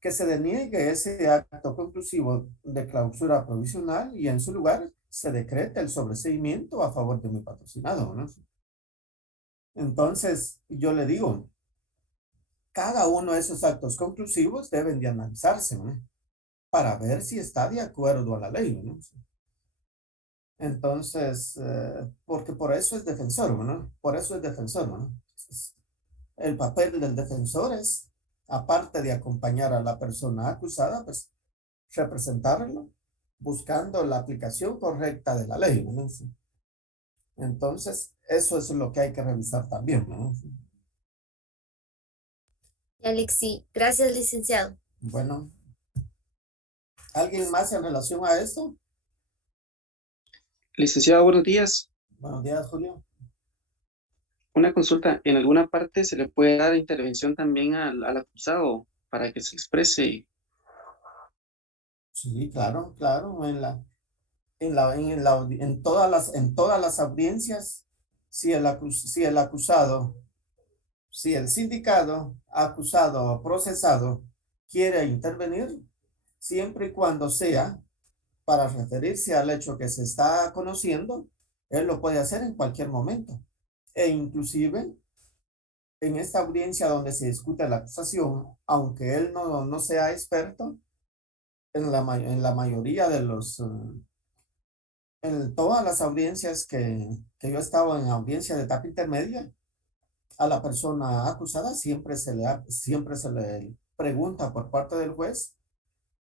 que se deniegue ese acto conclusivo de clausura provisional y en su lugar se decrete el sobreseimiento a favor de mi patrocinado, ¿no? Entonces, yo le digo, cada uno de esos actos conclusivos deben de analizarse, ¿no? Para ver si está de acuerdo a la ley, ¿no? Entonces, porque por eso es defensor, ¿no? Por eso es defensor, ¿no? El papel del defensor es, aparte de acompañar a la persona acusada, pues representarlo, buscando la aplicación correcta de la ley, ¿no? Entonces, eso es lo que hay que revisar también, ¿no? Alexi, gracias, licenciado. Bueno, ¿alguien más en relación a esto? Licenciado, buenos días. Buenos días, Julio. Una consulta, ¿en alguna parte se le puede dar intervención también al acusado para que se exprese? Sí, claro, claro. En todas las audiencias, si el acusado, si el sindicado, acusado o procesado quiere intervenir, siempre y cuando sea para referirse al hecho que se está conociendo, él lo puede hacer en cualquier momento. E inclusive en esta audiencia donde se discute la acusación, aunque él no sea experto, en la mayoría de en todas las audiencias que yo he estado en audiencia de etapa intermedia, a la persona acusada siempre se le pregunta por parte del juez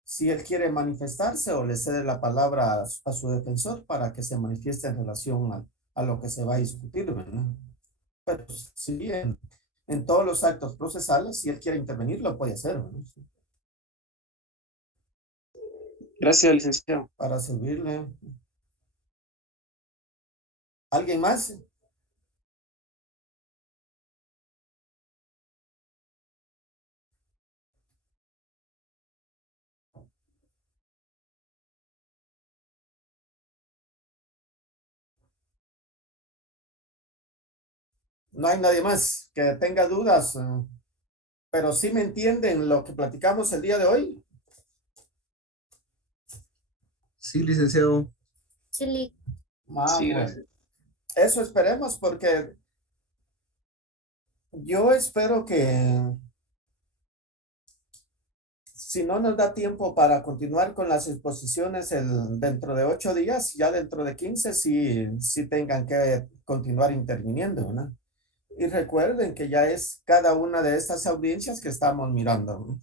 si él quiere manifestarse o le cede la palabra a su defensor para que se manifieste en relación a lo que se va a discutir, ¿verdad? Pero sí, en todos los actos procesales, si él quiere intervenir, lo puede hacer, ¿verdad? Gracias, licenciado. Para servirle. ¿Alguien más? No hay nadie más que tenga dudas, pero sí me entienden lo que platicamos el día de hoy. Sí, licenciado. Sí, Sí, Bueno. gracias. Eso esperemos porque yo espero que si no nos da tiempo para continuar con las exposiciones dentro de 8 días, ya dentro de 15, sí tengan que continuar interviniendo, ¿no? Y recuerden que ya es cada una de estas audiencias que estamos mirando, ¿no?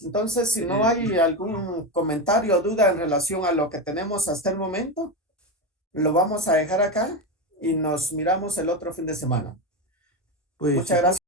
Entonces, si no hay algún comentario o duda en relación a lo que tenemos hasta el momento, lo vamos a dejar acá y nos miramos el otro fin de semana. Pues Muchas gracias.